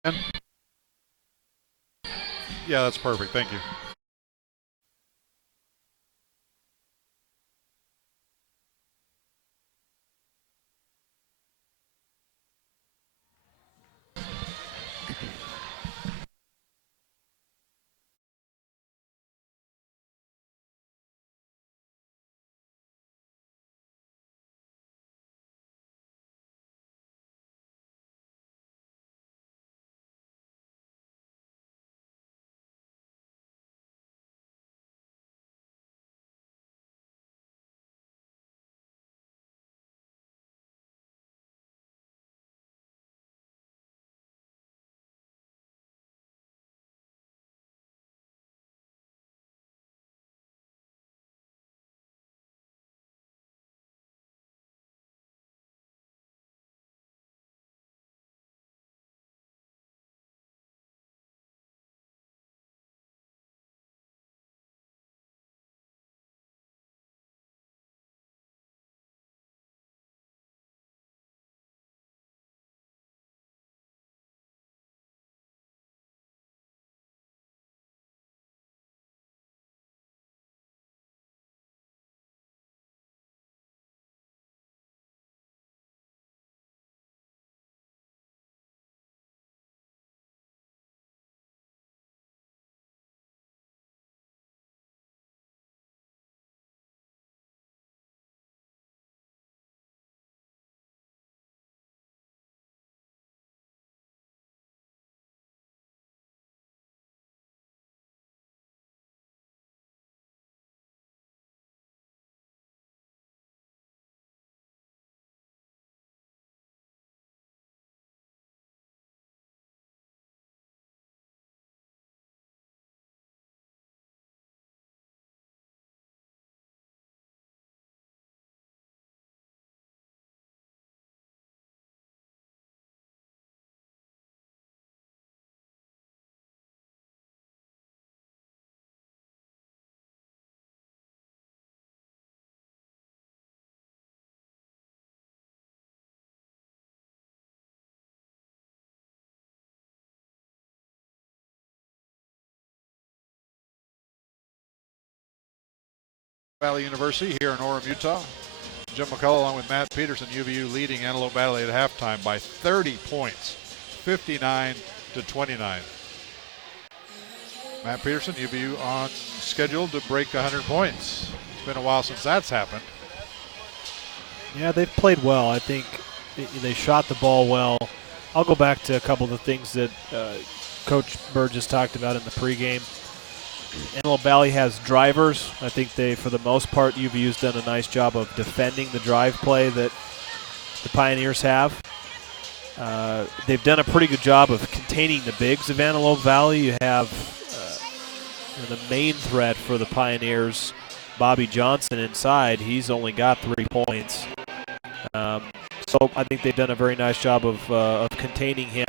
Yeah, that's perfect. Thank you. Valley University here in Orem, Utah. Jim McCullough along with Matt Peterson, UVU leading Antelope Valley at halftime by 30 points, 59-29. Matt Peterson, UVU on schedule to break 100 points. It's been a while since that's happened. Yeah, they've played well. I think they shot the ball well. I'll go back to a couple of the things that Coach Burgess talked about in the pregame. Antelope Valley has drivers. I think for the most part, UVU's done a nice job of defending the drive play that the Pioneers have. They've done a pretty good job of containing the bigs of Antelope Valley. You have the main threat for the Pioneers, Bobby Johnson, inside. He's only got 3 points. So I think they've done a very nice job of containing him.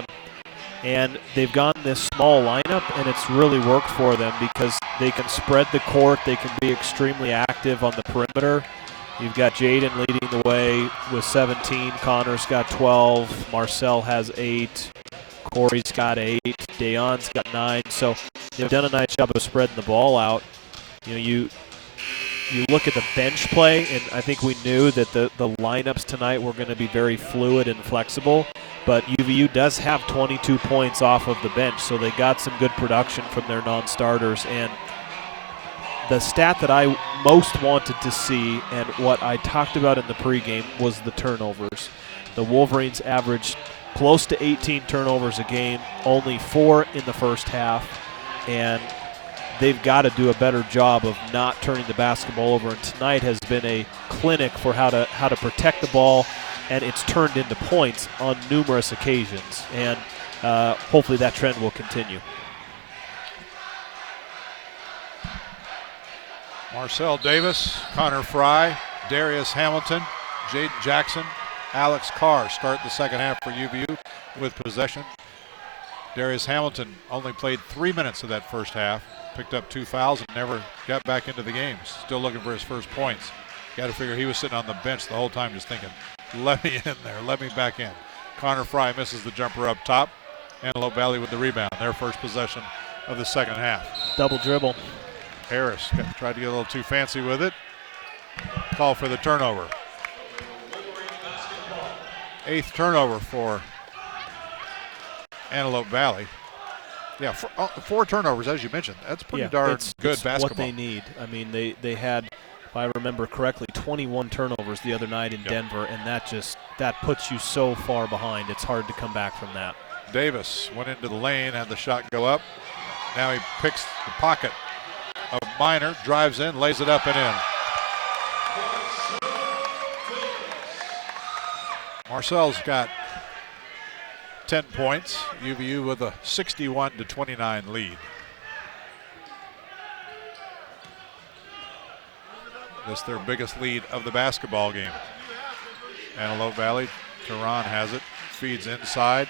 And they've gone this small lineup, and it's really worked for them because they can spread the court. They can be extremely active on the perimeter. You've got Jaden leading the way with 17. Connor's got 12. Marcel has 8. Corey's got 8. Dayon's got 9. So they've done a nice job of spreading the ball out. You look at the bench play, and I think we knew that the lineups tonight were going to be very fluid and flexible. But UVU does have 22 points off of the bench, so they got some good production from their non-starters. And the stat that I most wanted to see and what I talked about in the pregame was the turnovers. The Wolverines averaged close to 18 turnovers a game, only 4 in the first half, and they've got to do a better job of not turning the basketball over. And tonight has been a clinic for how to protect the ball, and it's turned into points on numerous occasions. And hopefully that trend will continue. Marcel Davis, Connor Fry, Darius Hamilton, Jaden Jackson, Alex Carr start the second half for UVU with possession. Darius Hamilton only played 3 minutes of that first half, picked up 2 fouls and never got back into the game. Still looking for his first points. Got to figure he was sitting on the bench the whole time just thinking, let me in there, let me back in. Connor Fry misses the jumper up top. Antelope Valley with the rebound. Their first possession of the second half. Double dribble. Harris tried to get a little too fancy with it. Call for the turnover. 8th turnover for Antelope Valley. Yeah, 4 turnovers, as you mentioned. That's pretty darn good basketball. What they need. I mean, they had, if I remember correctly, 21 turnovers the other night in Denver, and that puts you so far behind. It's hard to come back from that. Davis went into the lane, had the shot go up. Now he picks the pocket of Minor, drives in, lays it up and in. Marcel's got 10 points. UVU with a 61-29 lead. That's their biggest lead of the basketball game. Antelope Valley, Tehran has it, feeds inside.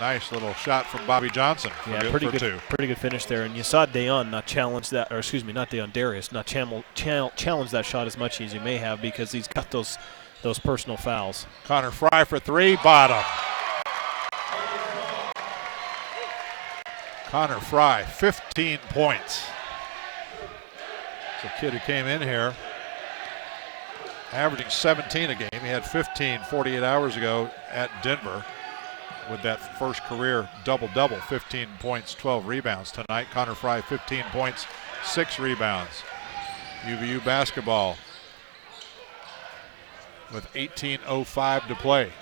Nice little shot from Bobby Johnson. Yeah, pretty good finish there. And you saw Dayon not challenge that, or excuse me, not Dayon, Darius not challenge that shot as much as he may have because he's got those personal fouls. Connor Fry for 3, bottom. Connor Fry, 15 points. It's a kid who came in here averaging 17 a game. He had 15 48 hours ago at Denver with that first career double-double, 15 points, 12 rebounds. Tonight, Connor Fry, 15 points, 6 rebounds. UVU basketball with 18:05 to play.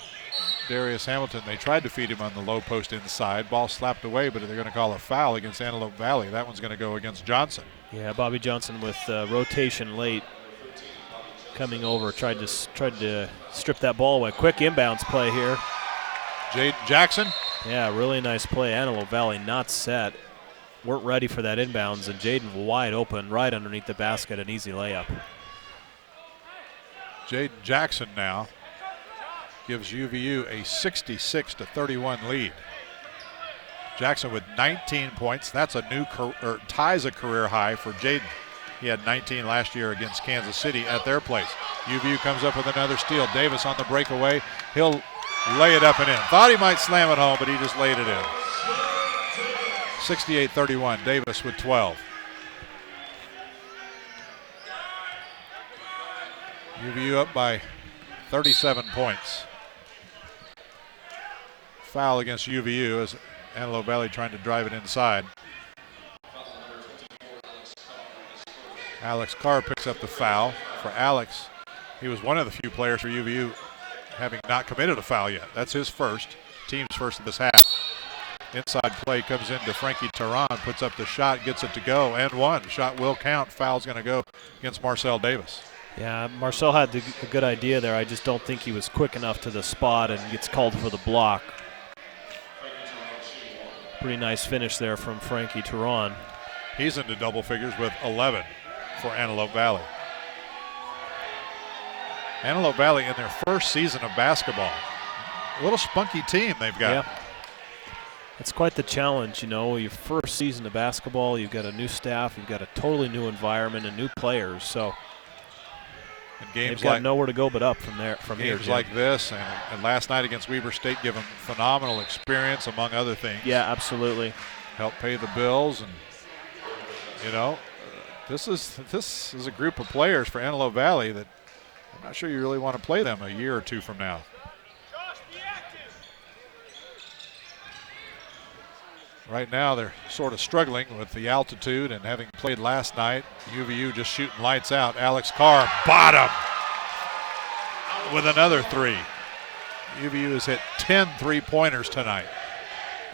Darius Hamilton, they tried to feed him on the low post inside. Ball slapped away, but they're going to call a foul against Antelope Valley. That one's going to go against Johnson. Yeah, Bobby Johnson with rotation late. Coming over, tried to strip that ball away. Quick inbounds play here. Jaden Jackson. Yeah, really nice play. Antelope Valley not set. Weren't ready for that inbounds, and Jaden wide open right underneath the basket, an easy layup. Jaden Jackson now gives UVU a 66-31 lead. Jackson with 19 points. That's a ties a career high for Jaden. He had 19 last year against Kansas City at their place. UVU comes up with another steal. Davis on the breakaway. He'll lay it up and in. Thought he might slam it home, but he just laid it in. 68-31, Davis with 12. UVU up by 37 points. Foul against UVU as Antelope Valley trying to drive it inside. Alex Carr picks up the foul. For Alex, he was one of the few players for UVU having not committed a foul yet. That's his first, team's first of this half. Inside play comes into Frankie Tehran, puts up the shot, gets it to go, and one. Shot will count. Foul's going to go against Marcel Davis. Yeah, Marcel had a good idea there. I just don't think he was quick enough to the spot and gets called for the block. Pretty nice finish there from Frankie Tehran. He's into double figures with 11 for Antelope Valley. Antelope Valley in their first season of basketball. A little spunky team they've got. Yeah. It's quite the challenge, you know. Your first season of basketball, you've got a new staff, you've got a totally new environment and new players. So they've got nowhere to go but up from there. From games like this and last night against Weber State give them phenomenal experience among other things. Yeah, absolutely. Help pay the bills, and you know, this is a group of players for Antelope Valley that I'm not sure you really want to play them a year or two from now. Right now they're sort of struggling with the altitude and having played last night. UVU just shooting lights out. Alex Carr, bottom, with another 3. UVU has hit 10 3-pointers tonight.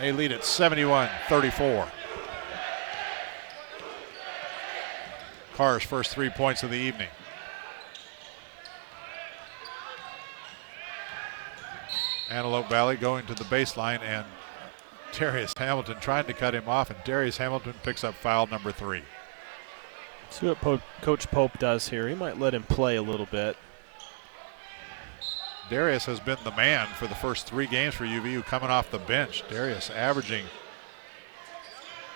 They lead at 71-34. Carr's first 3 points of the evening. Antelope Valley going to the baseline, and Darius Hamilton trying to cut him off, and Darius Hamilton picks up foul number 3. See what Coach Pope does here. He might let him play a little bit. Darius has been the man for the first 3 games for UVU coming off the bench. Darius averaging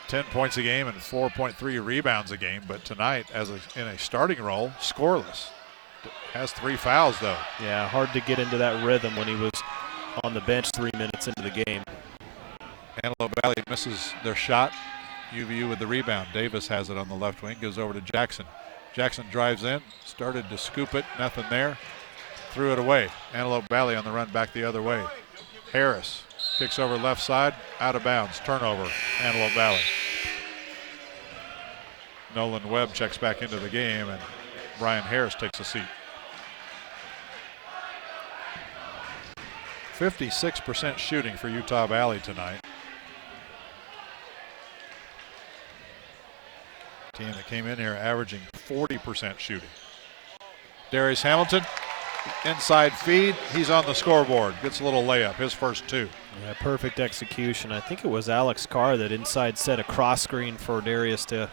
10 points a game and 4.3 rebounds a game, but tonight in a starting role, scoreless. Has 3 fouls though. Yeah, hard to get into that rhythm when he was on the bench 3 minutes into the game. Antelope Valley misses their shot. UVU with the rebound. Davis has it on the left wing, goes over to Jackson. Jackson drives in, started to scoop it, nothing there. Threw it away. Antelope Valley on the run back the other way. Harris kicks over left side, out of bounds. Turnover, Antelope Valley. Nolan Webb checks back into the game, and Brian Harris takes a seat. 56% shooting for Utah Valley tonight. Team that came in here averaging 40% shooting. Darius Hamilton, inside feed. He's on the scoreboard. Gets a little layup, his first two. Yeah, perfect execution. I think it was Alex Carr that inside set a cross screen for Darius to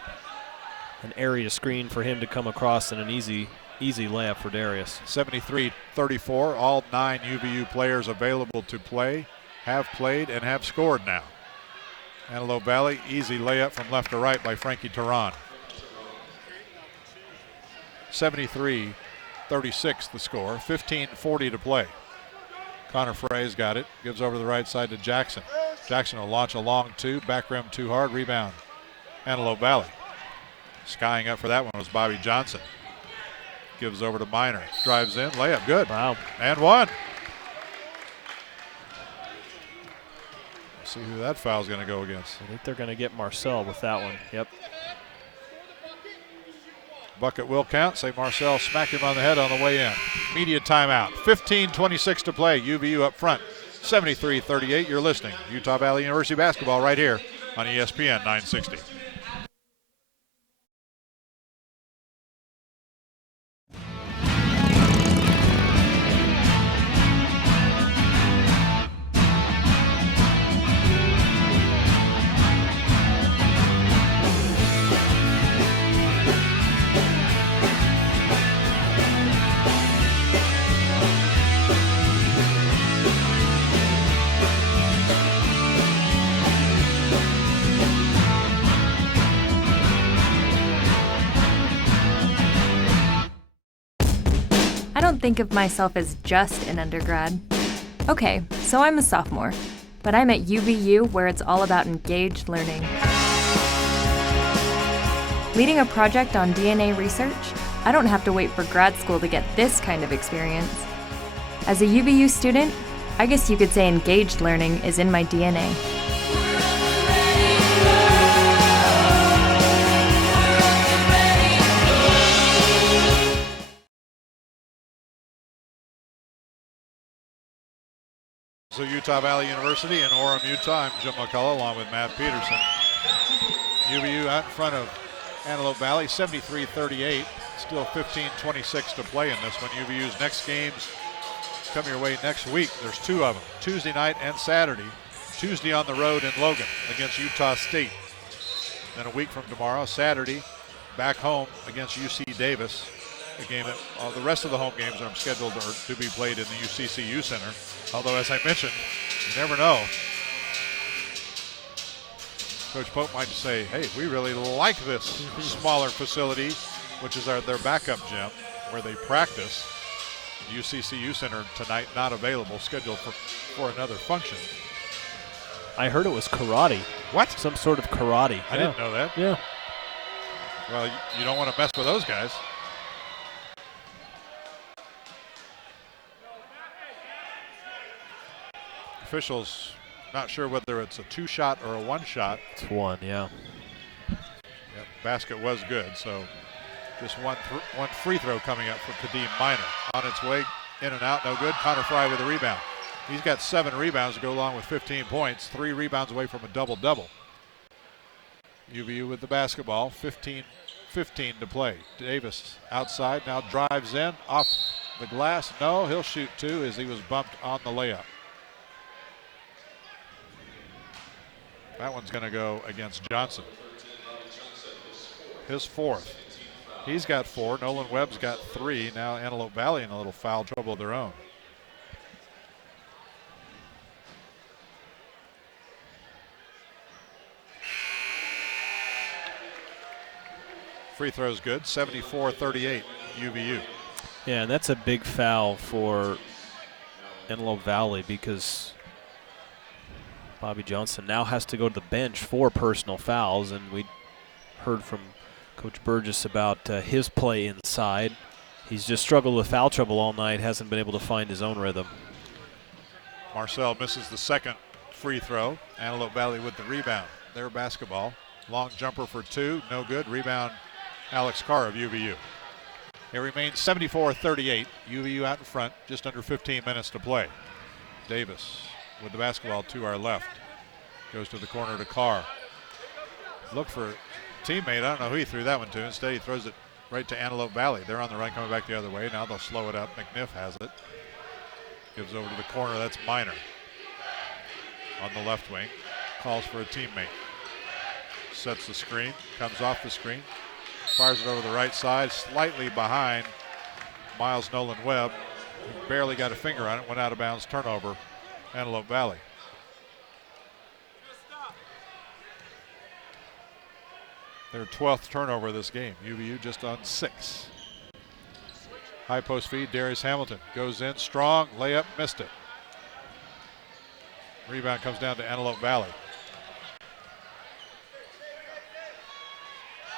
an area screen for him to come across, and an easy layup for Darius. 73-34. All 9 UVU players available to play have played and have scored now. Antelope Valley, easy layup from left to right by Frankie Tehran. 73-36 the score, 15:40 to play. Connor Frey's got it, gives over the right side to Jackson. Jackson will launch a long two, back rim too hard, rebound. Antelope Valley. Skying up for that one was Bobby Johnson. Gives over to Minor, drives in, layup, good. Wow. And one. See who that foul's going to go against. I think they're going to get Marcel with that one. Yep. Bucket will count. Say Marcel smacked him on the head on the way in. Media timeout. 15:26 to play. UVU up front. 73-38. You're listening. Utah Valley University basketball right here on ESPN 960. I don't think of myself as just an undergrad. Okay, so I'm a sophomore, but I'm at UVU where it's all about engaged learning. Leading a project on DNA research, I don't have to wait for grad school to get this kind of experience. As a UVU student, I guess you could say engaged learning is in my DNA. So Utah Valley University in Orem, Utah. I'm Jim McCullough along with Matt Peterson. UVU out in front of Antelope Valley, 73-38. Still 15:26 to play in this one. UVU's next games come your way next week. There's 2 of them, Tuesday night and Saturday. Tuesday on the road in Logan against Utah State. Then a week from tomorrow, Saturday, back home against UC Davis. A game that the rest of the home games are scheduled to be played in the UCCU Center. Although, as I mentioned, you never know. Coach Pope might say, hey, we really like this smaller facility, which is their backup gym where they practice. UCCU Center tonight not available, scheduled for another function. I heard it was karate. What? Some sort of karate. I didn't know that. Yeah. Well, you don't want to mess with those guys. Officials not sure whether it's a 2-shot or a 1-shot. It's 1, yeah. Yep, basket was good, so just one free throw coming up for Kadeem Minor. On its way, in and out, no good. Connor Fry with a rebound. He's got 7 rebounds to go along with 15 points. 3 rebounds away from a double-double. UVU with the basketball, 15 to play. Davis outside, now drives in, off the glass. No, he'll shoot 2 as he was bumped on the layup. That one's going to go against Johnson. His 4th. He's got 4. Nolan Webb's got 3. Now Antelope Valley in a little foul trouble of their own. Free throw's good. 74-38 UVU. Yeah, and that's a big foul for Antelope Valley because Bobby Johnson now has to go to the bench for personal fouls, and we heard from Coach Burgess about his play inside. He's just struggled with foul trouble all night, hasn't been able to find his own rhythm. Marcel misses the second free throw. Antelope Valley with the rebound. Their basketball. Long jumper for two, no good. Rebound, Alex Carr of UVU. It remains 74-38. UVU out in front, just under 15 minutes to play. Davis with the basketball to our left. Goes to the corner to Carr. Look for a teammate. I don't know who he threw that one to. Instead, he throws it right to Antelope Valley. They're on the run coming back the other way. Now they'll slow it up. McNiff has it. Gives over to the corner. That's Minor on the left wing. Calls for a teammate. Sets the screen. Comes off the screen. Fires it over the right side. Slightly behind Miles Nolan Webb. Barely got a finger on it. Went out of bounds. Turnover. Antelope Valley. Their 12th turnover of this game. UVU just on 6. High post feed. Darius Hamilton goes in strong. Layup, missed it. Rebound comes down to Antelope Valley.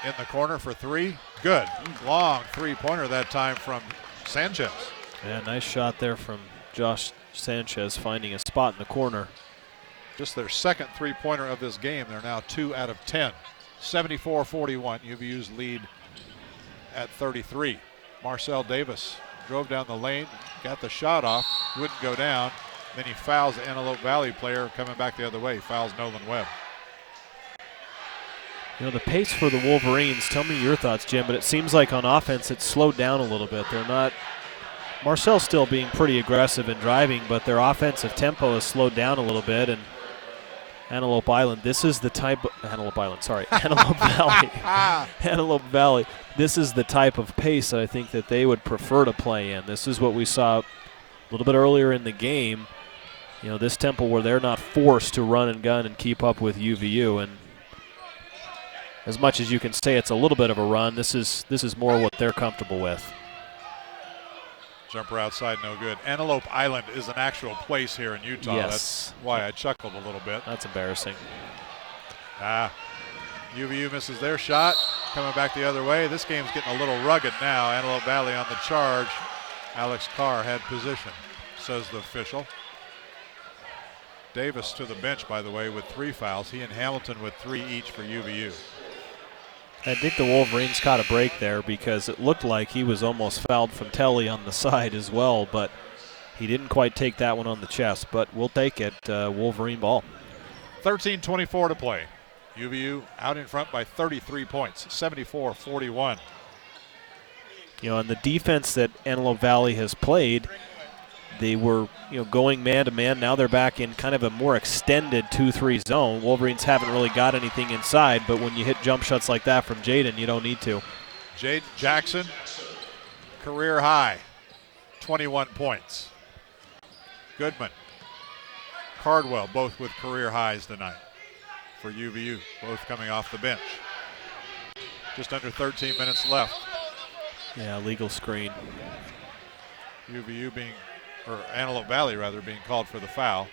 In the corner for three. Good. Long three-pointer that time from Sanchez. Yeah, nice shot there from Josh Sanchez, finding a spot in the corner. Just their second three-pointer of this game. They're now 2 out of 10. 74-41. UVU's lead at 33. Marcel Davis drove down the lane, got the shot off, wouldn't go down. Then he fouls the Antelope Valley player coming back the other way. Fouls Nolan Webb. You know, the pace for the Wolverines, tell me your thoughts, Jim, but it seems like on offense it's slowed down a little bit. They're not, Marcel's still being pretty aggressive in driving, but their offensive tempo has slowed down a little bit. And Antelope Island, this is the type of, Antelope Valley. Antelope Valley, this is the type of pace that I think that they would prefer to play in. This is what we saw a little bit earlier in the game. You know, this tempo where they're not forced to run and gun and keep up with UVU. And as much as you can say it's a little bit of a run, this is more what they're comfortable with. Jumper outside, no good. Antelope Island is an actual place here in Utah. Yes. That's why I chuckled a little bit. That's embarrassing. UVU misses their shot. Coming back the other way. This game's getting a little rugged now. Antelope Valley on the charge. Alex Carr had position, says the official. Davis to the bench, by the way, with 3 fouls. He and Hamilton with 3 each for UVU. I think the Wolverines caught a break there because it looked like he was almost fouled from Telly on the side as well, but he didn't quite take that one on the chest. But we'll take it, Wolverine ball. 13:24 to play. UVU out in front by 33 points, 74-41. You know, on the defense that Antelope Valley has played, they were, going man-to-man. Now they're back in kind of a more extended 2-3 zone. Wolverines haven't really got anything inside, but when you hit jump shots like that from Jaden, you don't need to. Jaden Jackson, career high, 21 points. Goodman, Cardwell, both with career highs tonight for UVU, both coming off the bench. Just under 13 minutes left. Yeah, legal screen. UVU or Antelope Valley rather, being called for the foul.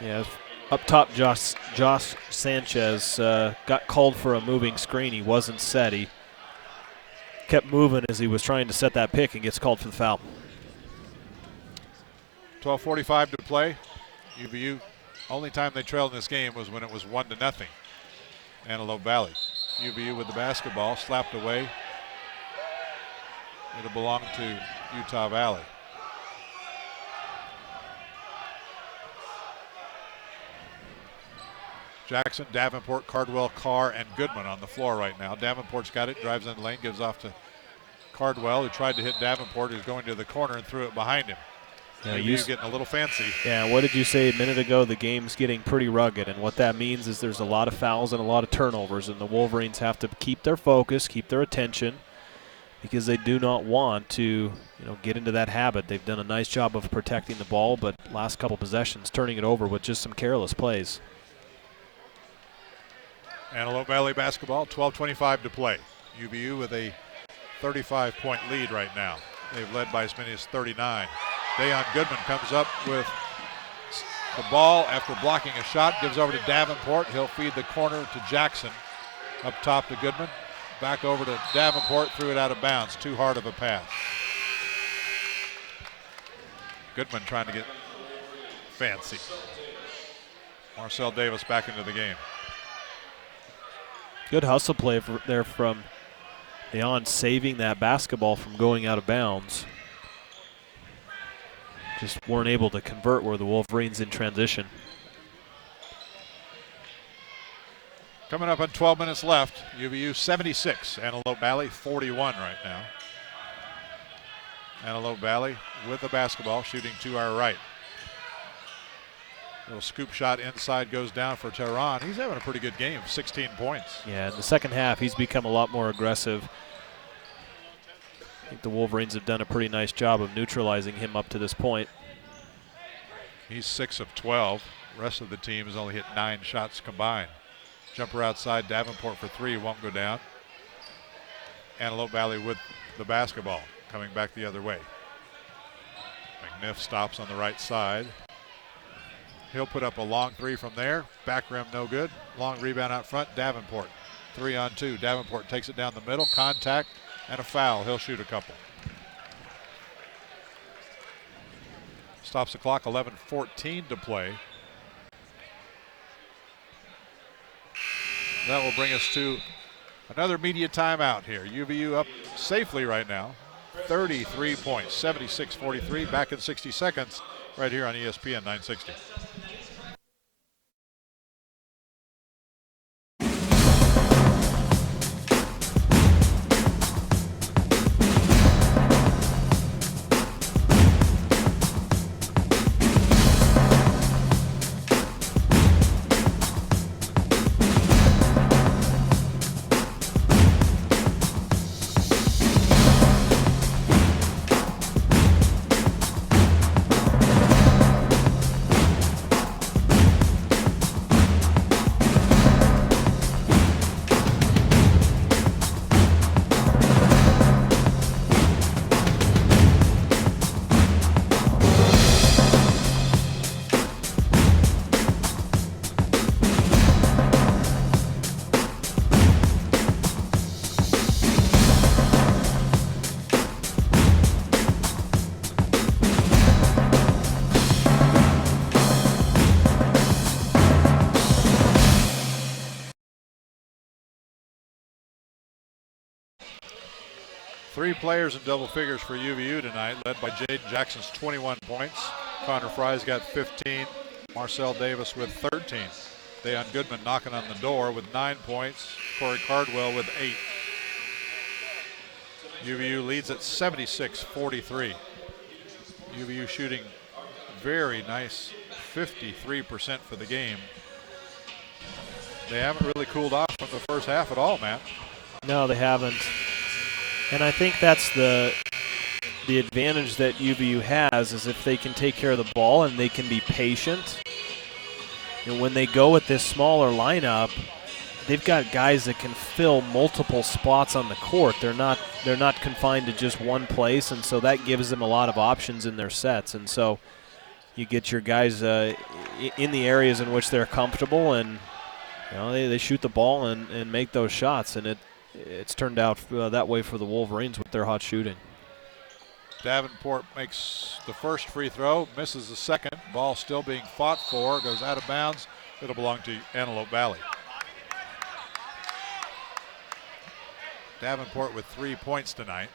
Yeah, up top, Josh Sanchez got called for a moving screen. He wasn't set. He kept moving as he was trying to set that pick and gets called for the foul. 12:45 to play. UVU, only time they trailed in this game was when it was 1-0. Antelope Valley. UVU with the basketball, slapped away. It'll belong to Utah Valley. Jackson, Davenport, Cardwell, Carr, and Goodman on the floor right now. Davenport's got it, drives in the lane, gives off to Cardwell, who tried to hit Davenport, who's going to the corner and threw it behind him. Yeah, UVU getting a little fancy. Yeah, what did you say a minute ago? The game's getting pretty rugged, and what that means is there's a lot of fouls and a lot of turnovers, and the Wolverines have to keep their focus, keep their attention, because they do not want to, get into that habit. They've done a nice job of protecting the ball, but last couple possessions turning it over with just some careless plays. Antelope Valley basketball, 12:25 to play. UVU with a 35-point lead right now. They've led by as many as 39. Dayon Goodman comes up with the ball after blocking a shot, gives over to Davenport. He'll feed the corner to Jackson. Up top to Goodman. Back over to Davenport, threw it out of bounds. Too hard of a pass. Goodman trying to get fancy. Marcel Davis back into the game. Good hustle play there from Leon, saving that basketball from going out of bounds. Just weren't able to convert where the Wolverines in transition. Coming up on 12 minutes left, UVU 76, Antelope Valley 41 right now. Antelope Valley with the basketball, shooting to our right. Little scoop shot inside goes down for Tehran. He's having a pretty good game, 16 points. Yeah, in the second half, he's become a lot more aggressive. I think the Wolverines have done a pretty nice job of neutralizing him up to this point. He's 6 of 12. The rest of the team has only hit 9 shots combined. Jumper outside, Davenport for 3, won't go down. Antelope Valley with the basketball, coming back the other way. McNiff stops on the right side. He'll put up a long 3 from there. Back rim no good. Long rebound out front, Davenport. 3 on 2. Davenport takes it down the middle. Contact and a foul. He'll shoot a couple. Stops the clock, 11:14 to play. That will bring us to another media timeout here. UVU up safely right now. 33 points, 76-43. Back in 60 seconds right here on ESPN 960. Three players in double figures for UVU tonight, led by Jaden Jackson's 21 points. Connor Fry's got 15. Marcel Davis with 13. Deion Goodman knocking on the door with 9 points. Corey Cardwell with 8. UVU leads at 76-43. UVU shooting very nice, 53% for the game. They haven't really cooled off from the first half at all, Matt. No, they haven't. And I think that's the advantage that UVU has, is if they can take care of the ball and they can be patient. And when they go with this smaller lineup, they've got guys that can fill multiple spots on the court. They're not confined to just one place, and so that gives them a lot of options in their sets. And so you get your guys in the areas in which they're comfortable, and they shoot the ball and make those shots, and it's turned out that way for the Wolverines with their hot shooting. Davenport makes the first free throw, misses the second. Ball still being fought for, goes out of bounds. It'll belong to Antelope Valley. Davenport with 3 points tonight.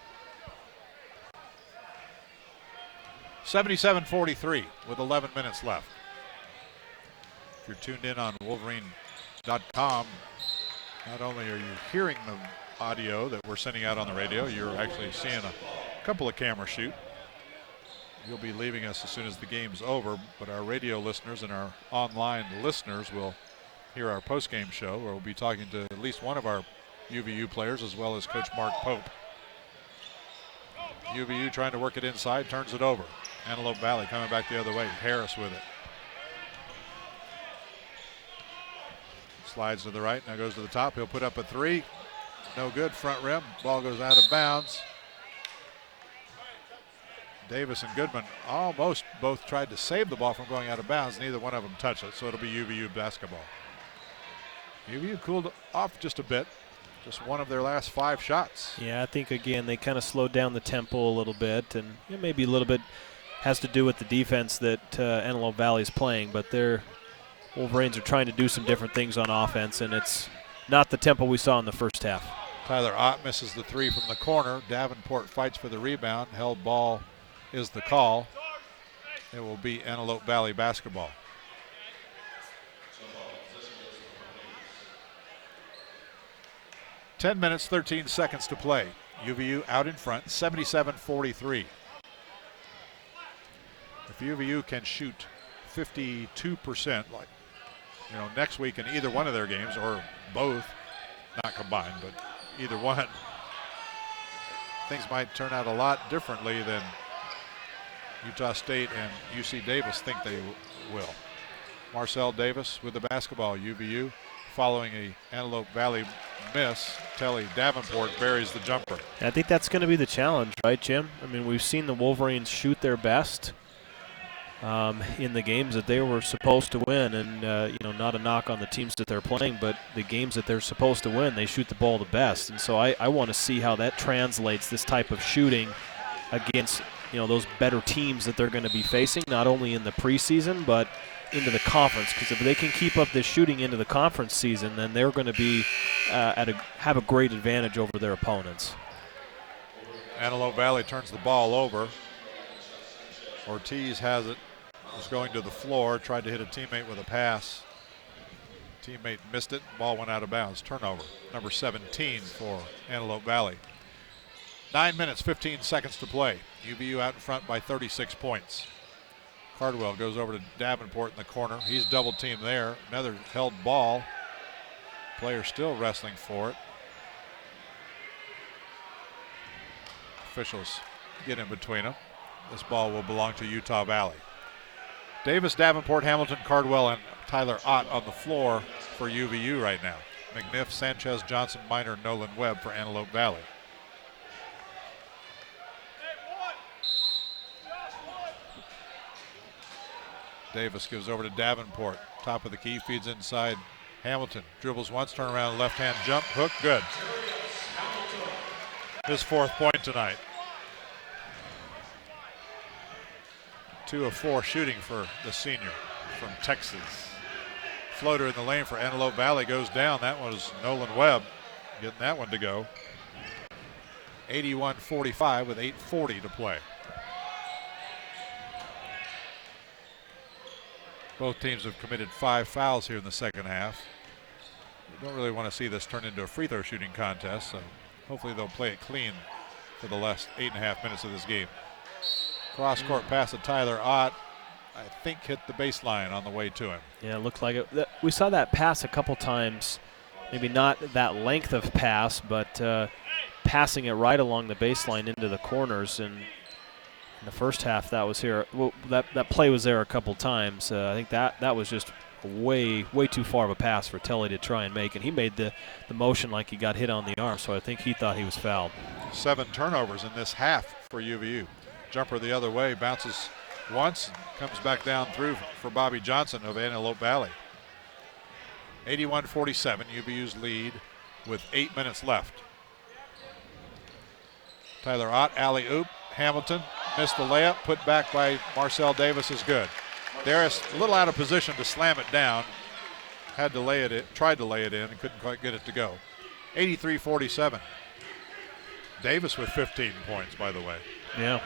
77-43 with 11 minutes left. If you're tuned in on Wolverine.com, not only are you hearing the audio that we're sending out on the radio, you're actually seeing a couple of camera shoot. You'll be leaving us as soon as the game's over, but our radio listeners and our online listeners will hear our post-game show, where we'll be talking to at least one of our UVU players, as well as Coach Mark Pope. UVU trying to work it inside, turns it over. Antelope Valley coming back the other way. Harris with it. Slides to the right, now goes to the top. He'll put up a 3. No good, front rim. Ball goes out of bounds. Davis and Goodman almost both tried to save the ball from going out of bounds. Neither one of them touched it, so it'll be UVU basketball. UVU cooled off just a bit. Just one of their last 5 shots. Yeah, I think, again, they kind of slowed down the tempo a little bit, and maybe a little bit has to do with the defense that Antelope Valley is playing, but their Wolverines are trying to do some different things on offense, and it's not the tempo we saw in the first half. Tyler Ott misses the 3 from the corner. Davenport fights for the rebound. Held ball is the call. It will be Antelope Valley basketball. Ten minutes, 13 seconds to play. UVU out in front, 77-43. If UVU can shoot 52%, like next week in either one of their games, or both, not combined, but either one, things might turn out a lot differently than Utah State and UC Davis think they will. Marcel Davis with the basketball. UVU following a Antelope Valley miss. Telly Davenport buries the jumper. I think that's going to be the challenge, right, Jim? I mean, we've seen the Wolverines shoot their best in the games that they were supposed to win, and not a knock on the teams that they're playing, but the games that they're supposed to win, they shoot the ball the best. And so I want to see how that translates, this type of shooting, against those better teams that they're going to be facing, not only in the preseason but into the conference. Because if they can keep up this shooting into the conference season, then they're going to be have a great advantage over their opponents. Antelope Valley turns the ball over. Ortiz has it. Was going to the floor, tried to hit a teammate with a pass. Teammate missed it. Ball went out of bounds. Turnover. Number 17 for Antelope Valley. 9 minutes, 15 seconds to play. UVU out in front by 36 points. Cardwell goes over to Davenport in the corner. He's double teamed there. Another held ball. Player still wrestling for it. Officials get in between them. This ball will belong to Utah Valley. Davis, Davenport, Hamilton, Cardwell, and Tyler Ott on the floor for UVU right now. McNiff, Sanchez, Johnson, Minor, Nolan Webb for Antelope Valley. Davis gives over to Davenport. Top of the key, feeds inside Hamilton. Dribbles once, turn around, left-hand jump, hook, good. His 4th point tonight. 2 of 4 shooting for the senior from Texas. Floater in the lane for Antelope Valley goes down. That was Nolan Webb getting that one to go. 81-45 with 8:40 to play. Both teams have committed 5 fouls here in the second half. We don't really want to see this turn into a free throw shooting contest, so hopefully they'll play it clean for the last 8.5 minutes of this game. Cross-court pass to Tyler Ott. I think hit the baseline on the way to him. Yeah, it looked like it. We saw that pass a couple times. Maybe not that length of pass, but passing it right along the baseline into the corners. And in the first half, that was here. Well, that play was there a couple times. I think that was just way too far of a pass for Telly to try and make. And he made the motion like he got hit on the arm, so I think he thought he was fouled. 7 turnovers in this half for UVU. Jumper the other way, bounces once, comes back down through for Bobby Johnson of Antelope Valley. 81-47, UVU's lead with 8 minutes left. Tyler Ott, alley-oop. Hamilton missed the layup, put back by Marcel Davis is good. Darris a little out of position to slam it down. Had to lay it in, tried to lay it in and couldn't quite get it to go. 83-47. Davis with 15 points, by the way. Yeah.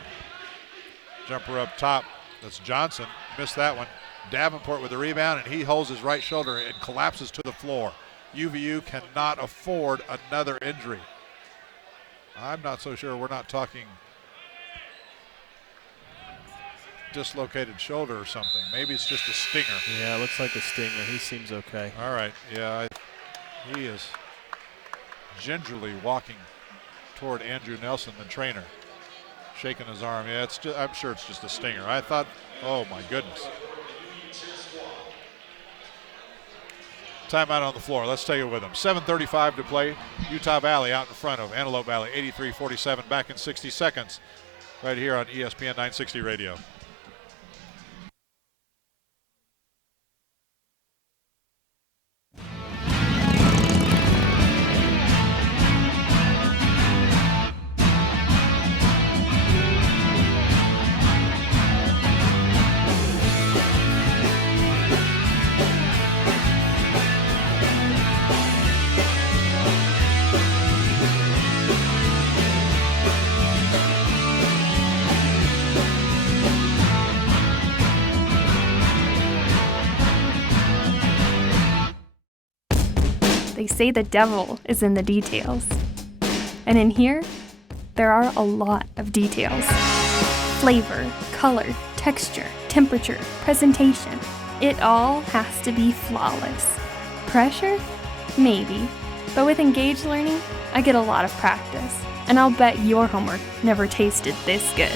Jumper up top, that's Johnson, missed that one. Davenport with the rebound, and he holds his right shoulder and collapses to the floor. UVU cannot afford another injury. I'm not so sure we're not talking dislocated shoulder or something. Maybe it's just a stinger. Yeah, it looks like a stinger. He seems okay. All right, yeah, he is gingerly walking toward Andrew Nelson, the trainer. Shaking his arm. Yeah, I'm sure it's just a stinger. I thought, oh my goodness. Timeout on the floor. Let's take it with them. 7:35 to play. Utah Valley out in front of Antelope Valley. 83-47. Back in 60 seconds. right here on ESPN 960 Radio. They say the devil is in the details. And in here, there are a lot of details. Flavor, color, texture, temperature, presentation. It all has to be flawless. Pressure? Maybe. But with engaged learning, I get a lot of practice. And I'll bet your homework never tasted this good.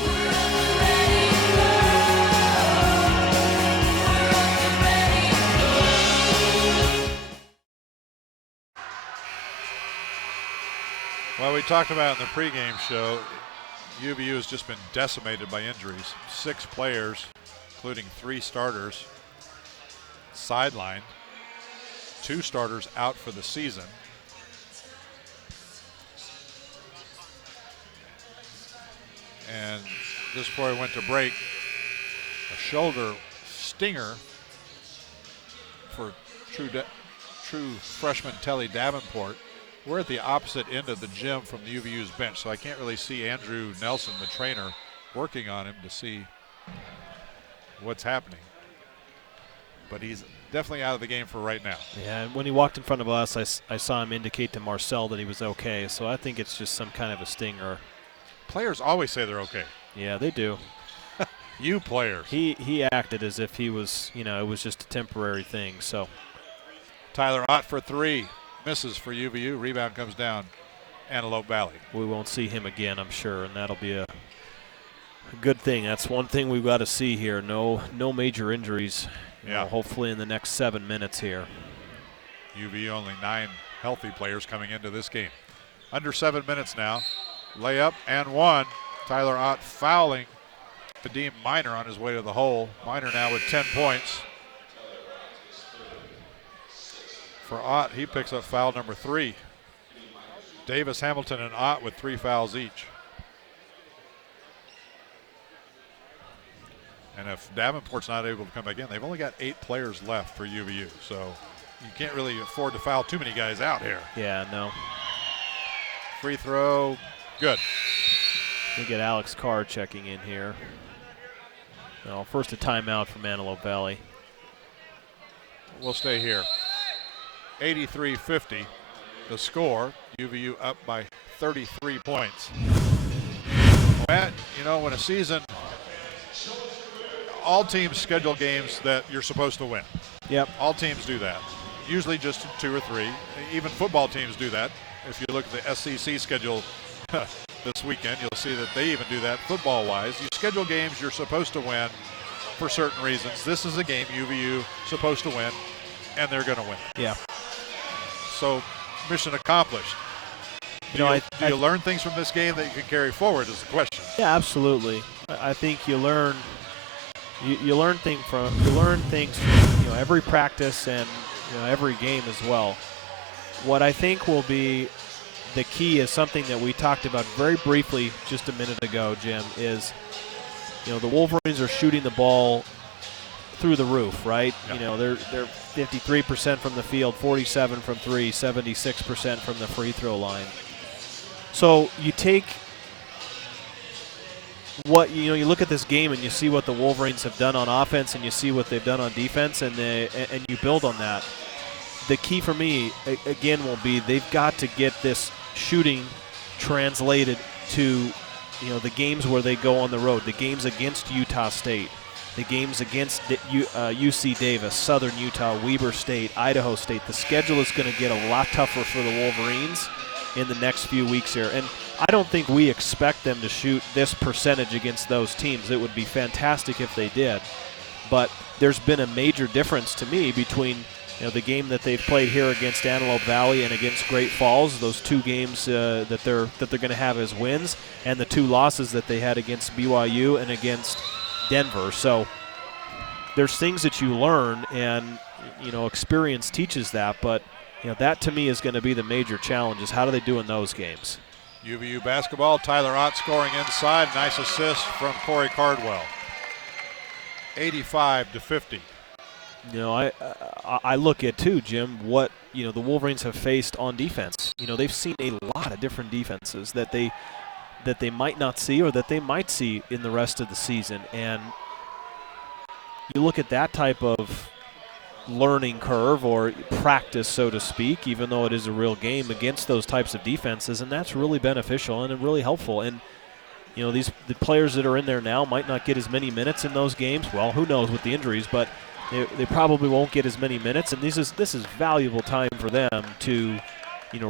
Well, we talked about in the pregame show, UVU has just been decimated by injuries. 6 players, including 3 starters, sidelined. 2 starters out for the season. And this before we went to break, a shoulder stinger for true freshman Telly Davenport. We're at the opposite end of the gym from the UVU's bench, so I can't really see Andrew Nelson, the trainer, working on him to see what's happening. But he's definitely out of the game for right now. Yeah, and when he walked in front of us, I saw him indicate to Marcel that he was okay, so I think it's just some kind of a stinger. Players always say they're okay. Yeah, they do. You players. He acted as if he was, it was just a temporary thing, so. Tyler Ott for 3. Misses for UVU. Rebound comes down Antelope Valley. We won't see him again, I'm sure, and that'll be a good thing. That's one thing we've got to see here. No major injuries. Hopefully in the next 7 minutes here. UVU only 9 healthy players coming into this game. Under 7 minutes now. Layup and 1. Tyler Ott fouling Kadeem Minor on his way to the hole. Minor now with 10 points. For Ott, he picks up foul number 3. Davis, Hamilton, and Ott with 3 fouls each. And if Davenport's not able to come back in, they've only got 8 players left for UVU. So you can't really afford to foul too many guys out here. Yeah, no. Free throw, good. We get Alex Carr checking in here. No, first a timeout from Antelope Valley. We'll stay here. 83-50, the score. UVU up by 33 points. Matt, when a season, all teams schedule games that you're supposed to win. Yep. All teams do that. Usually just 2 or 3. Even football teams do that. If you look at the SEC schedule this weekend, you'll see that they even do that football-wise. You schedule games you're supposed to win for certain reasons. This is a game UVU supposed to win, and they're going to win. Yeah. So, mission accomplished. Do you learn things from this game that you can carry forward is the question. Yeah, absolutely. I think you learn things from every practice and every game as well. What I think will be the key is something that we talked about very briefly just a minute ago, Jim, is the Wolverines are shooting the ball through the roof, right? Yeah. They're 53% from the field, 47 from 3, 76% from the free throw line. So you take what you look at this game and you see what the Wolverines have done on offense and you see what they've done on defense and you build on that. The key for me again will be they've got to get this shooting translated to the games where they go on the road, the games against Utah State, the games against UC Davis, Southern Utah, Weber State, Idaho State. The schedule is going to get a lot tougher for the Wolverines in the next few weeks here. And I don't think we expect them to shoot this percentage against those teams. It would be fantastic if they did. But there's been a major difference to me between the game that they've played here against Antelope Valley and against Great Falls, those 2 games that they're going to have as wins, and the 2 losses that they had against BYU and against Denver. So there's things that you learn, and experience teaches that. But that to me is going to be the major challenge: is how do they do in those games? UVU basketball. Tyler Ott scoring inside. Nice assist from Corey Cardwell. 85-50. I look at too, Jim, what the Wolverines have faced on defense. They've seen a lot of different defenses that they might not see, or that they might see in the rest of the season. And you look at that type of learning curve or practice, so to speak, even though it is a real game against those types of defenses, and that's really beneficial and really helpful. And the players that are in there now might not get as many minutes in those games. Well, who knows with the injuries, but they probably won't get as many minutes, and this is valuable time for them to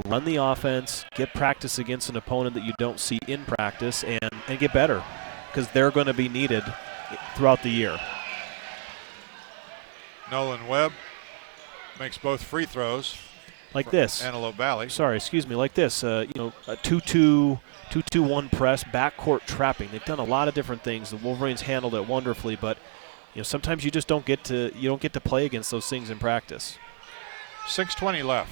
run the offense, get practice against an opponent that you don't see in practice, and get better, because they're going to be needed throughout the year. Nolan Webb makes both free throws. Like this. Antelope Valley. Sorry, excuse me, like this. A 2-2, 2-2-1 press, backcourt trapping. They've done a lot of different things. The Wolverines handled it wonderfully, but sometimes you just don't get to play against those things in practice. 6:20 left.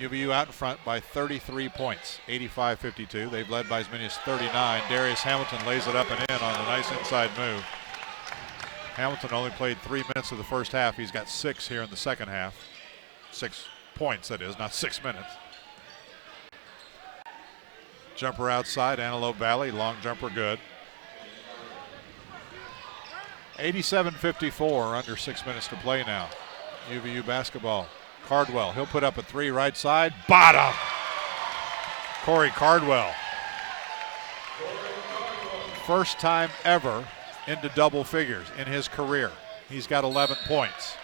UVU out in front by 33 points, 85-52. They've led by as many as 39. Darius Hamilton lays it up and in on a nice inside move. Hamilton only played 3 minutes of the first half. He's got 6 here in the second half. 6 points, that is, not 6 minutes. Jumper outside, Antelope Valley, long jumper good. 87-54, under 6 minutes to play now. UVU basketball. Cardwell, he'll put up a 3 right side. Bottom! Corey Cardwell. First time ever into double figures in his career. He's got 11 points.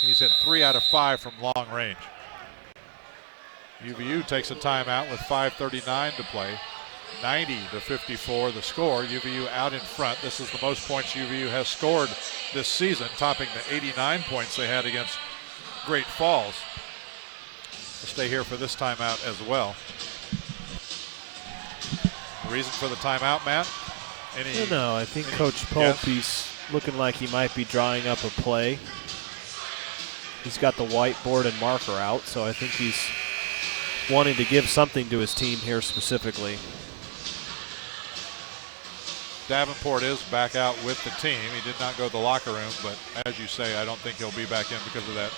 He's hit 3 out of 5 from long range. UVU takes a timeout with 5:39 to play. 90-54 the score. UVU out in front. This is the most points UVU has scored this season, topping the 89 points they had against Great Falls. We'll stay here for this timeout as well. The reason for the timeout, Matt? No, I think Coach Pope, he's looking like he might be drawing up a play. He's got the whiteboard and marker out, so I think he's wanting to give something to his team here specifically. Davenport is back out with the team. He did not go to the locker room, but as you say, I don't think he'll be back in because of that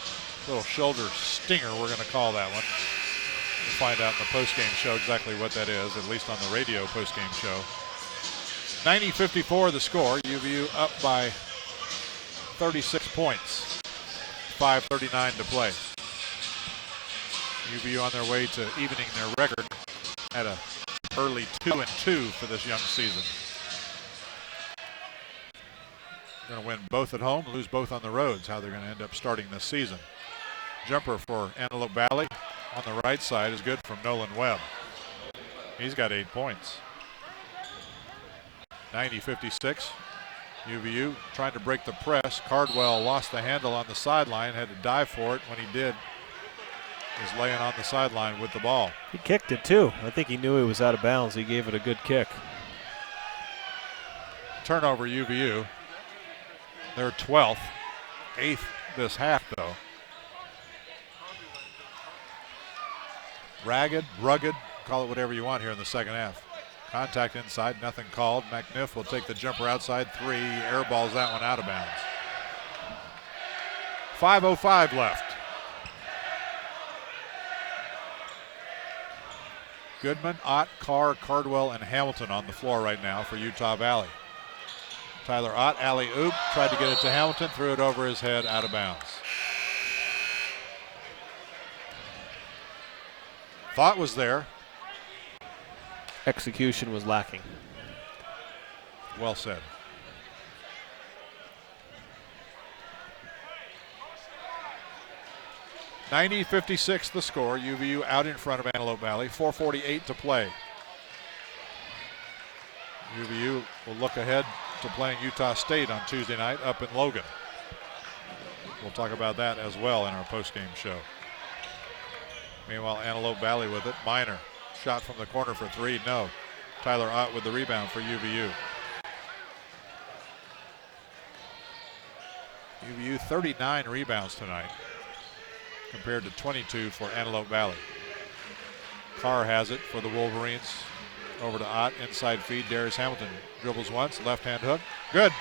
little shoulder stinger, we're going to call that one. We'll find out in the postgame show exactly what that is, at least on the radio postgame show. 90-54 the score. UVU up by 36 points. 5:39 to play. UVU on their way to evening their record at a early 2-2 for this young season. Going to win both at home, lose both on the roads, how they're going to end up starting this season. Jumper for Antelope Valley on the right side is good from Nolan Webb. He's got 8 points. 90-56. UVU trying to break the press. Cardwell lost the handle on the sideline, had to dive for it. When he did, was laying on the sideline with the ball. He kicked it too. I think he knew it was out of bounds. He gave it a good kick. Turnover UVU. They're 12th, 8th this half though. Ragged, rugged, call it whatever you want here in the second half. Contact inside, nothing called. McNiff will take the jumper outside 3, airballs that one out of bounds. 5:05 left. Goodman, Ott, Carr, Cardwell, and Hamilton on the floor right now for Utah Valley. Tyler Ott, alley-oop, tried to get it to Hamilton, threw it over his head, out of bounds. Thought was there. Execution was lacking. Well said. (90-56) the score. UVU out in front of Antelope Valley. 4:48 to play. UVU will look ahead to playing Utah State on Tuesday night up in Logan. We'll talk about that as well in our postgame show. Meanwhile, Antelope Valley with it. Minor shot from the corner for three. No. Tyler Ott with the rebound for UVU. UVU 39 rebounds tonight compared to 22 for Antelope Valley. Carr has it for the Wolverines. Over to Ott, inside feed. Darius Hamilton dribbles once, left-hand hook. Good.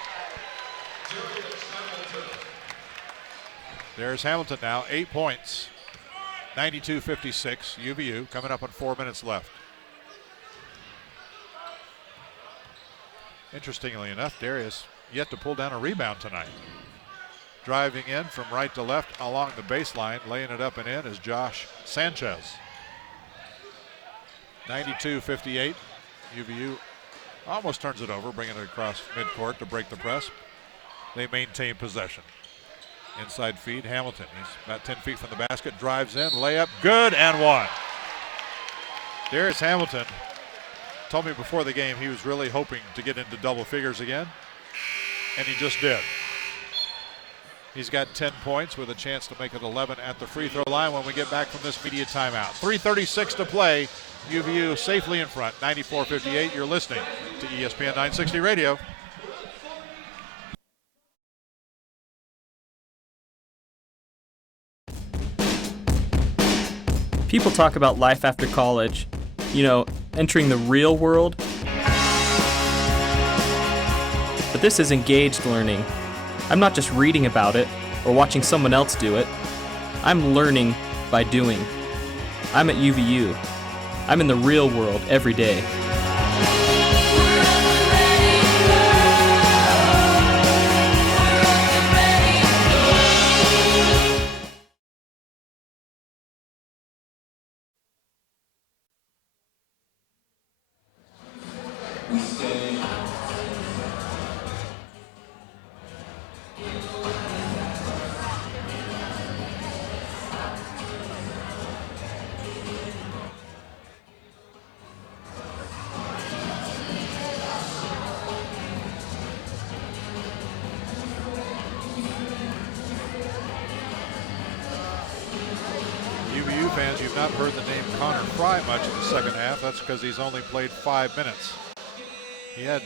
Darius Hamilton now, 8 points. 92-56, UVU coming up on 4 minutes left. Interestingly enough, Darius yet to pull down a rebound tonight. Driving in from right to left along the baseline, laying it up and in is Josh Sanchez. 92-58, UVU almost turns it over, bringing it across midcourt to break the press. They maintain possession. Inside feed, Hamilton. He's about 10 feet from the basket, drives in, layup, good, and one. Darius Hamilton told me before the game he was really hoping to get into double figures again, and he just did. He's got 10 points with a chance to make it 11 at the free throw line when we get back from this media timeout. 3:36 to play. UVU safely in front, 94-58. You're listening to ESPN 960 Radio. People talk about life after college, entering the real world. But this is engaged learning. I'm not just reading about it or watching someone else do it. I'm learning by doing. I'm at UVU. I'm in the real world every day. Fans, you've not heard the name Connor Fry much in the second half. That's because he's only played 5 minutes. He had,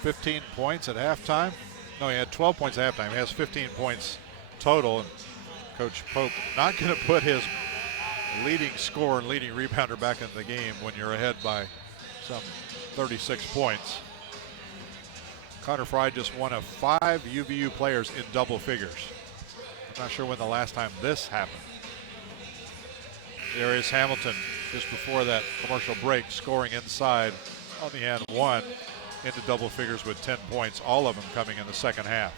15 points at halftime? No, he had 12 points at halftime. He has 15 points total. And Coach Pope not going to put his leading scorer and leading rebounder back in the game when you're ahead by some 36 points. Connor Fry just one of 5 UVU players in double figures. I'm not sure when the last time this happened. Darius Hamilton just before that commercial break scoring inside on the end one into double figures with 10 points, all of them coming in the second half.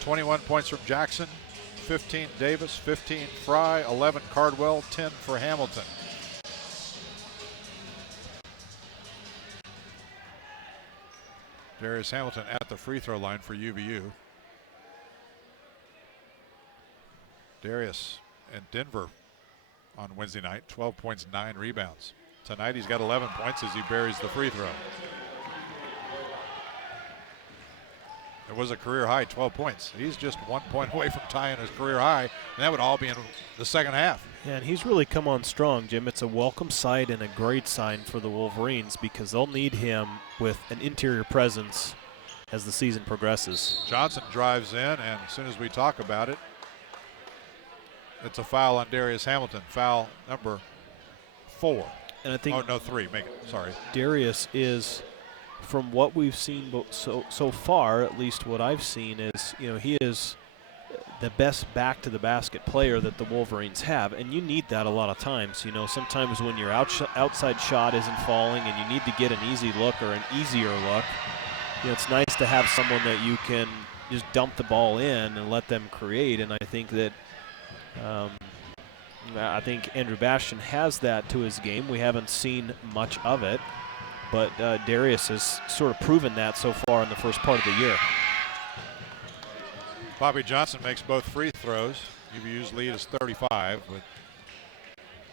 21 points from Jackson, 15 Davis, 15 Fry, 11 Cardwell, 10 for Hamilton. Darius Hamilton at the free throw line for UVU. Darius in Denver on Wednesday night, 12 points, 9 rebounds. Tonight he's got 11 points as he buries the free throw. It was a career high, 12 points. He's just 1 point away from tying his career high, and that would all be in the second half. Yeah, and he's really come on strong, Jim. It's a welcome sight and a great sign for the Wolverines because they'll need him with an interior presence as the season progresses. Johnson drives in, and as soon as we talk about it, it's a foul on Darius Hamilton, foul number 4. And I think 3, make it, sorry. Darius is, from what we've seen so far, at least what I've seen is, he is the best back to the basket player that the Wolverines have, and you need that a lot of times. Sometimes when your outside shot isn't falling and you need to get an easy look or an easier look, it's nice to have someone that you can just dump the ball in and let them create, and I think that Andrew Bastian has that to his game. We haven't seen much of it, but Darius has sort of proven that so far in the first part of the year. Bobby Johnson makes both free throws. UVU's lead is 35 with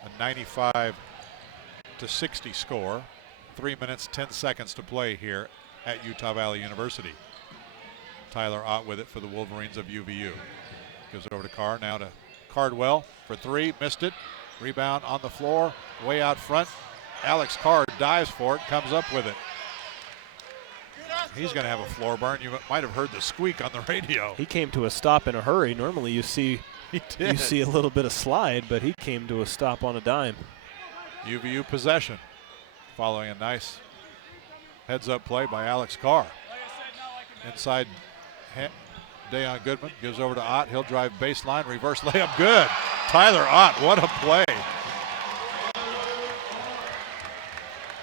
a 95-60 score. 3 minutes, 10 seconds to play here at Utah Valley University. Tyler Ott with it for the Wolverines of UVU. Goes over to Carr, now to Cardwell for three, missed it. Rebound on the floor, way out front. Alex Carr dives for it, comes up with it. He's going to have a floor burn. You might have heard the squeak on the radio. He came to a stop in a hurry. Normally you see a little bit of slide, but he came to a stop on a dime. UVU possession following a nice heads-up play by Alex Carr. Inside, Dayon Goodman gives over to Ott. He'll drive baseline, reverse layup, good. Tyler Ott, what a play.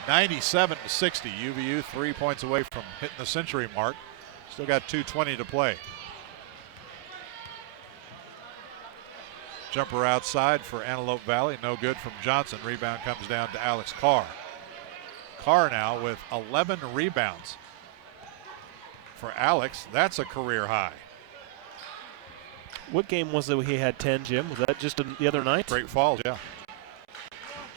97-60, UVU 3 points away from hitting the century mark. Still got 2:20 to play. Jumper outside for Antelope Valley, no good from Johnson. Rebound comes down to Alex Carr. Carr now with 11 rebounds. For Alex, that's a career high. What game was it he had 10, Jim? Was that just the other night? Great Falls, yeah.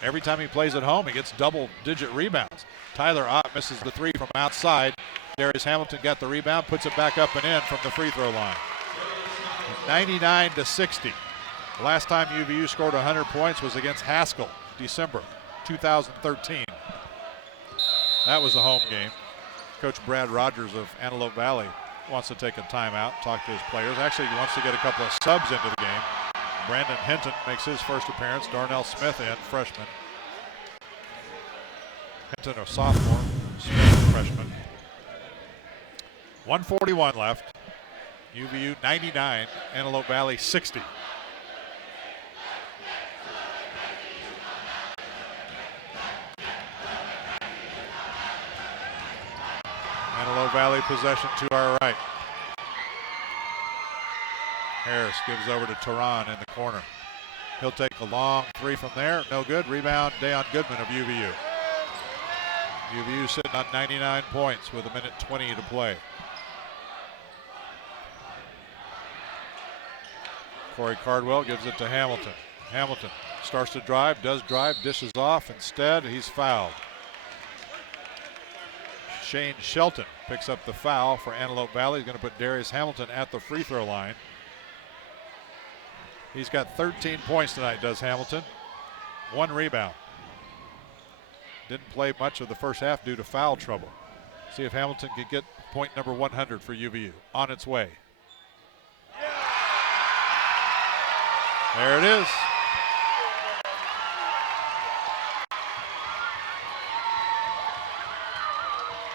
Every time he plays at home, he gets double-digit rebounds. Tyler Ott misses the three from outside. Darius Hamilton got the rebound, puts it back up and in from the free throw line. 99-60. Last time UVU scored 100 points was against Haskell, December 2013. That was a home game. Coach Brad Rogers of Antelope Valley wants to take a timeout, talk to his players. Actually, he wants to get a couple of subs into the game. Brandon Hinton makes his first appearance. Darnell Smith in, freshman. Hinton, a sophomore. Smith, freshman. 1:41 left. UVU 99, Antelope Valley 60. Antelope Valley possession to our right. Harris gives over to Tehran in the corner. He'll take a long three from there. No good. Rebound, Dayon Goodman of UVU. UVU sitting on 99 points with 1:20 to play. Corey Cardwell gives it to Hamilton. Hamilton starts to drive, does drive, dishes off. Instead, he's fouled. Shane Shelton picks up the foul for Antelope Valley. He's going to put Darius Hamilton at the free throw line. He's got 13 points tonight, does Hamilton. 1 rebound. Didn't play much of the first half due to foul trouble. See if Hamilton can get point number 100 for UVU. On its way. There it is.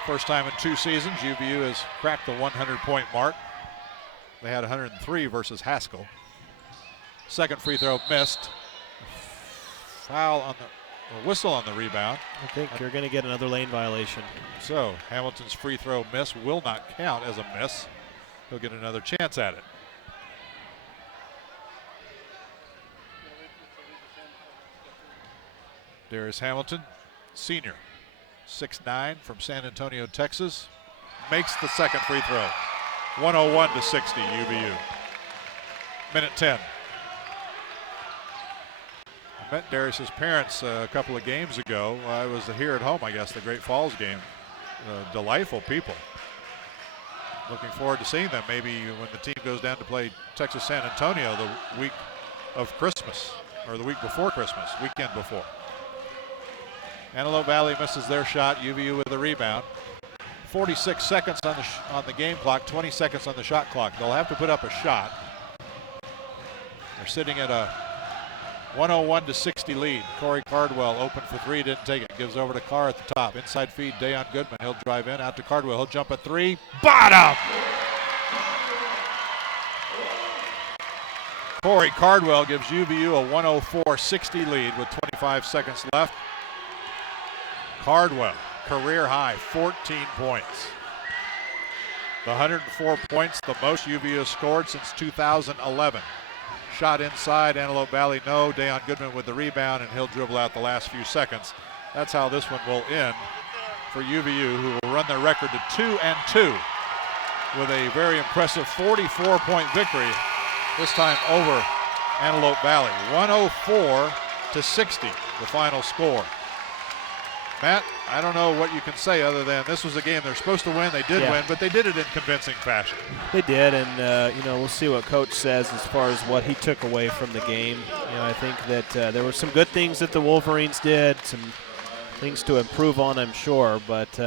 First time in 2 seasons, UVU has cracked the 100-point mark. They had 103 versus Haskell. Second free throw missed. Foul on the whistle on the rebound. I think you're going to get another lane violation. So Hamilton's free throw miss will not count as a miss. He'll get another chance at it. Darius Hamilton, senior, 6'9", from San Antonio, Texas, makes the second free throw. 101-60, UVU. Minute 10. I met Darius's parents a couple of games ago. I was here at home, I guess, the Great Falls game. Delightful people. Looking forward to seeing them maybe when the team goes down to play Texas San Antonio the week of Christmas, or the week before Christmas, weekend before. Antelope Valley misses their shot. UVU with a rebound. 46 seconds on the game clock, 20 seconds on the shot clock. They'll have to put up a shot. They're sitting at a 101-60 lead. Corey Cardwell open for three, didn't take it. Gives over to Carr at the top. Inside feed, Dayon Goodman. He'll drive in, out to Cardwell. He'll jump a three. Bottom! Corey Cardwell gives UVU a 104-60 lead with 25 seconds left. Cardwell, career high, 14 points. The 104 points, the most UVU has scored since 2011. Shot inside, Antelope Valley, no. Dayon Goodman with the rebound, and he'll dribble out the last few seconds. That's how this one will end for UVU, who will run their record to 2-2 with a very impressive 44-point victory, this time over Antelope Valley. 104-60, the final score. Matt? I don't know what you can say other than this was a game they're supposed to win. They did win, but they did it in convincing fashion. They did, and we'll see what Coach says as far as what he took away from the game. I think that there were some good things that the Wolverines did, some things to improve on, I'm sure. But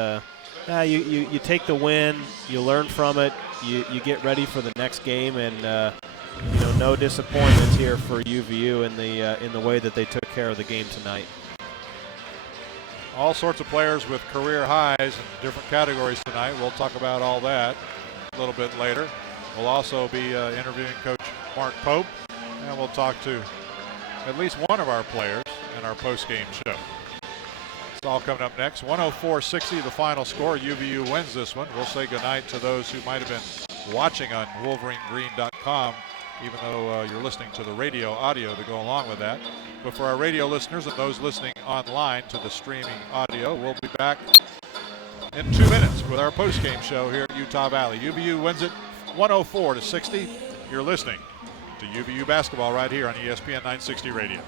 you take the win, you learn from it, you get ready for the next game, and no disappointments here for UVU in the way that they took care of the game tonight. All sorts of players with career highs in different categories tonight. We'll talk about all that a little bit later. We'll also be interviewing Coach Mark Pope, and we'll talk to at least one of our players in our post-game show. It's all coming up next. 104-60, the final score. UVU wins this one. We'll say goodnight to those who might have been watching on WolverineGreen.com, even though you're listening to the radio audio to go along with that. But for our radio listeners and those listening online to the streaming audio, we'll be back in 2 minutes with our post-game show here at Utah Valley. UVU wins it 104-60. You're listening to UVU basketball right here on ESPN 960 Radio.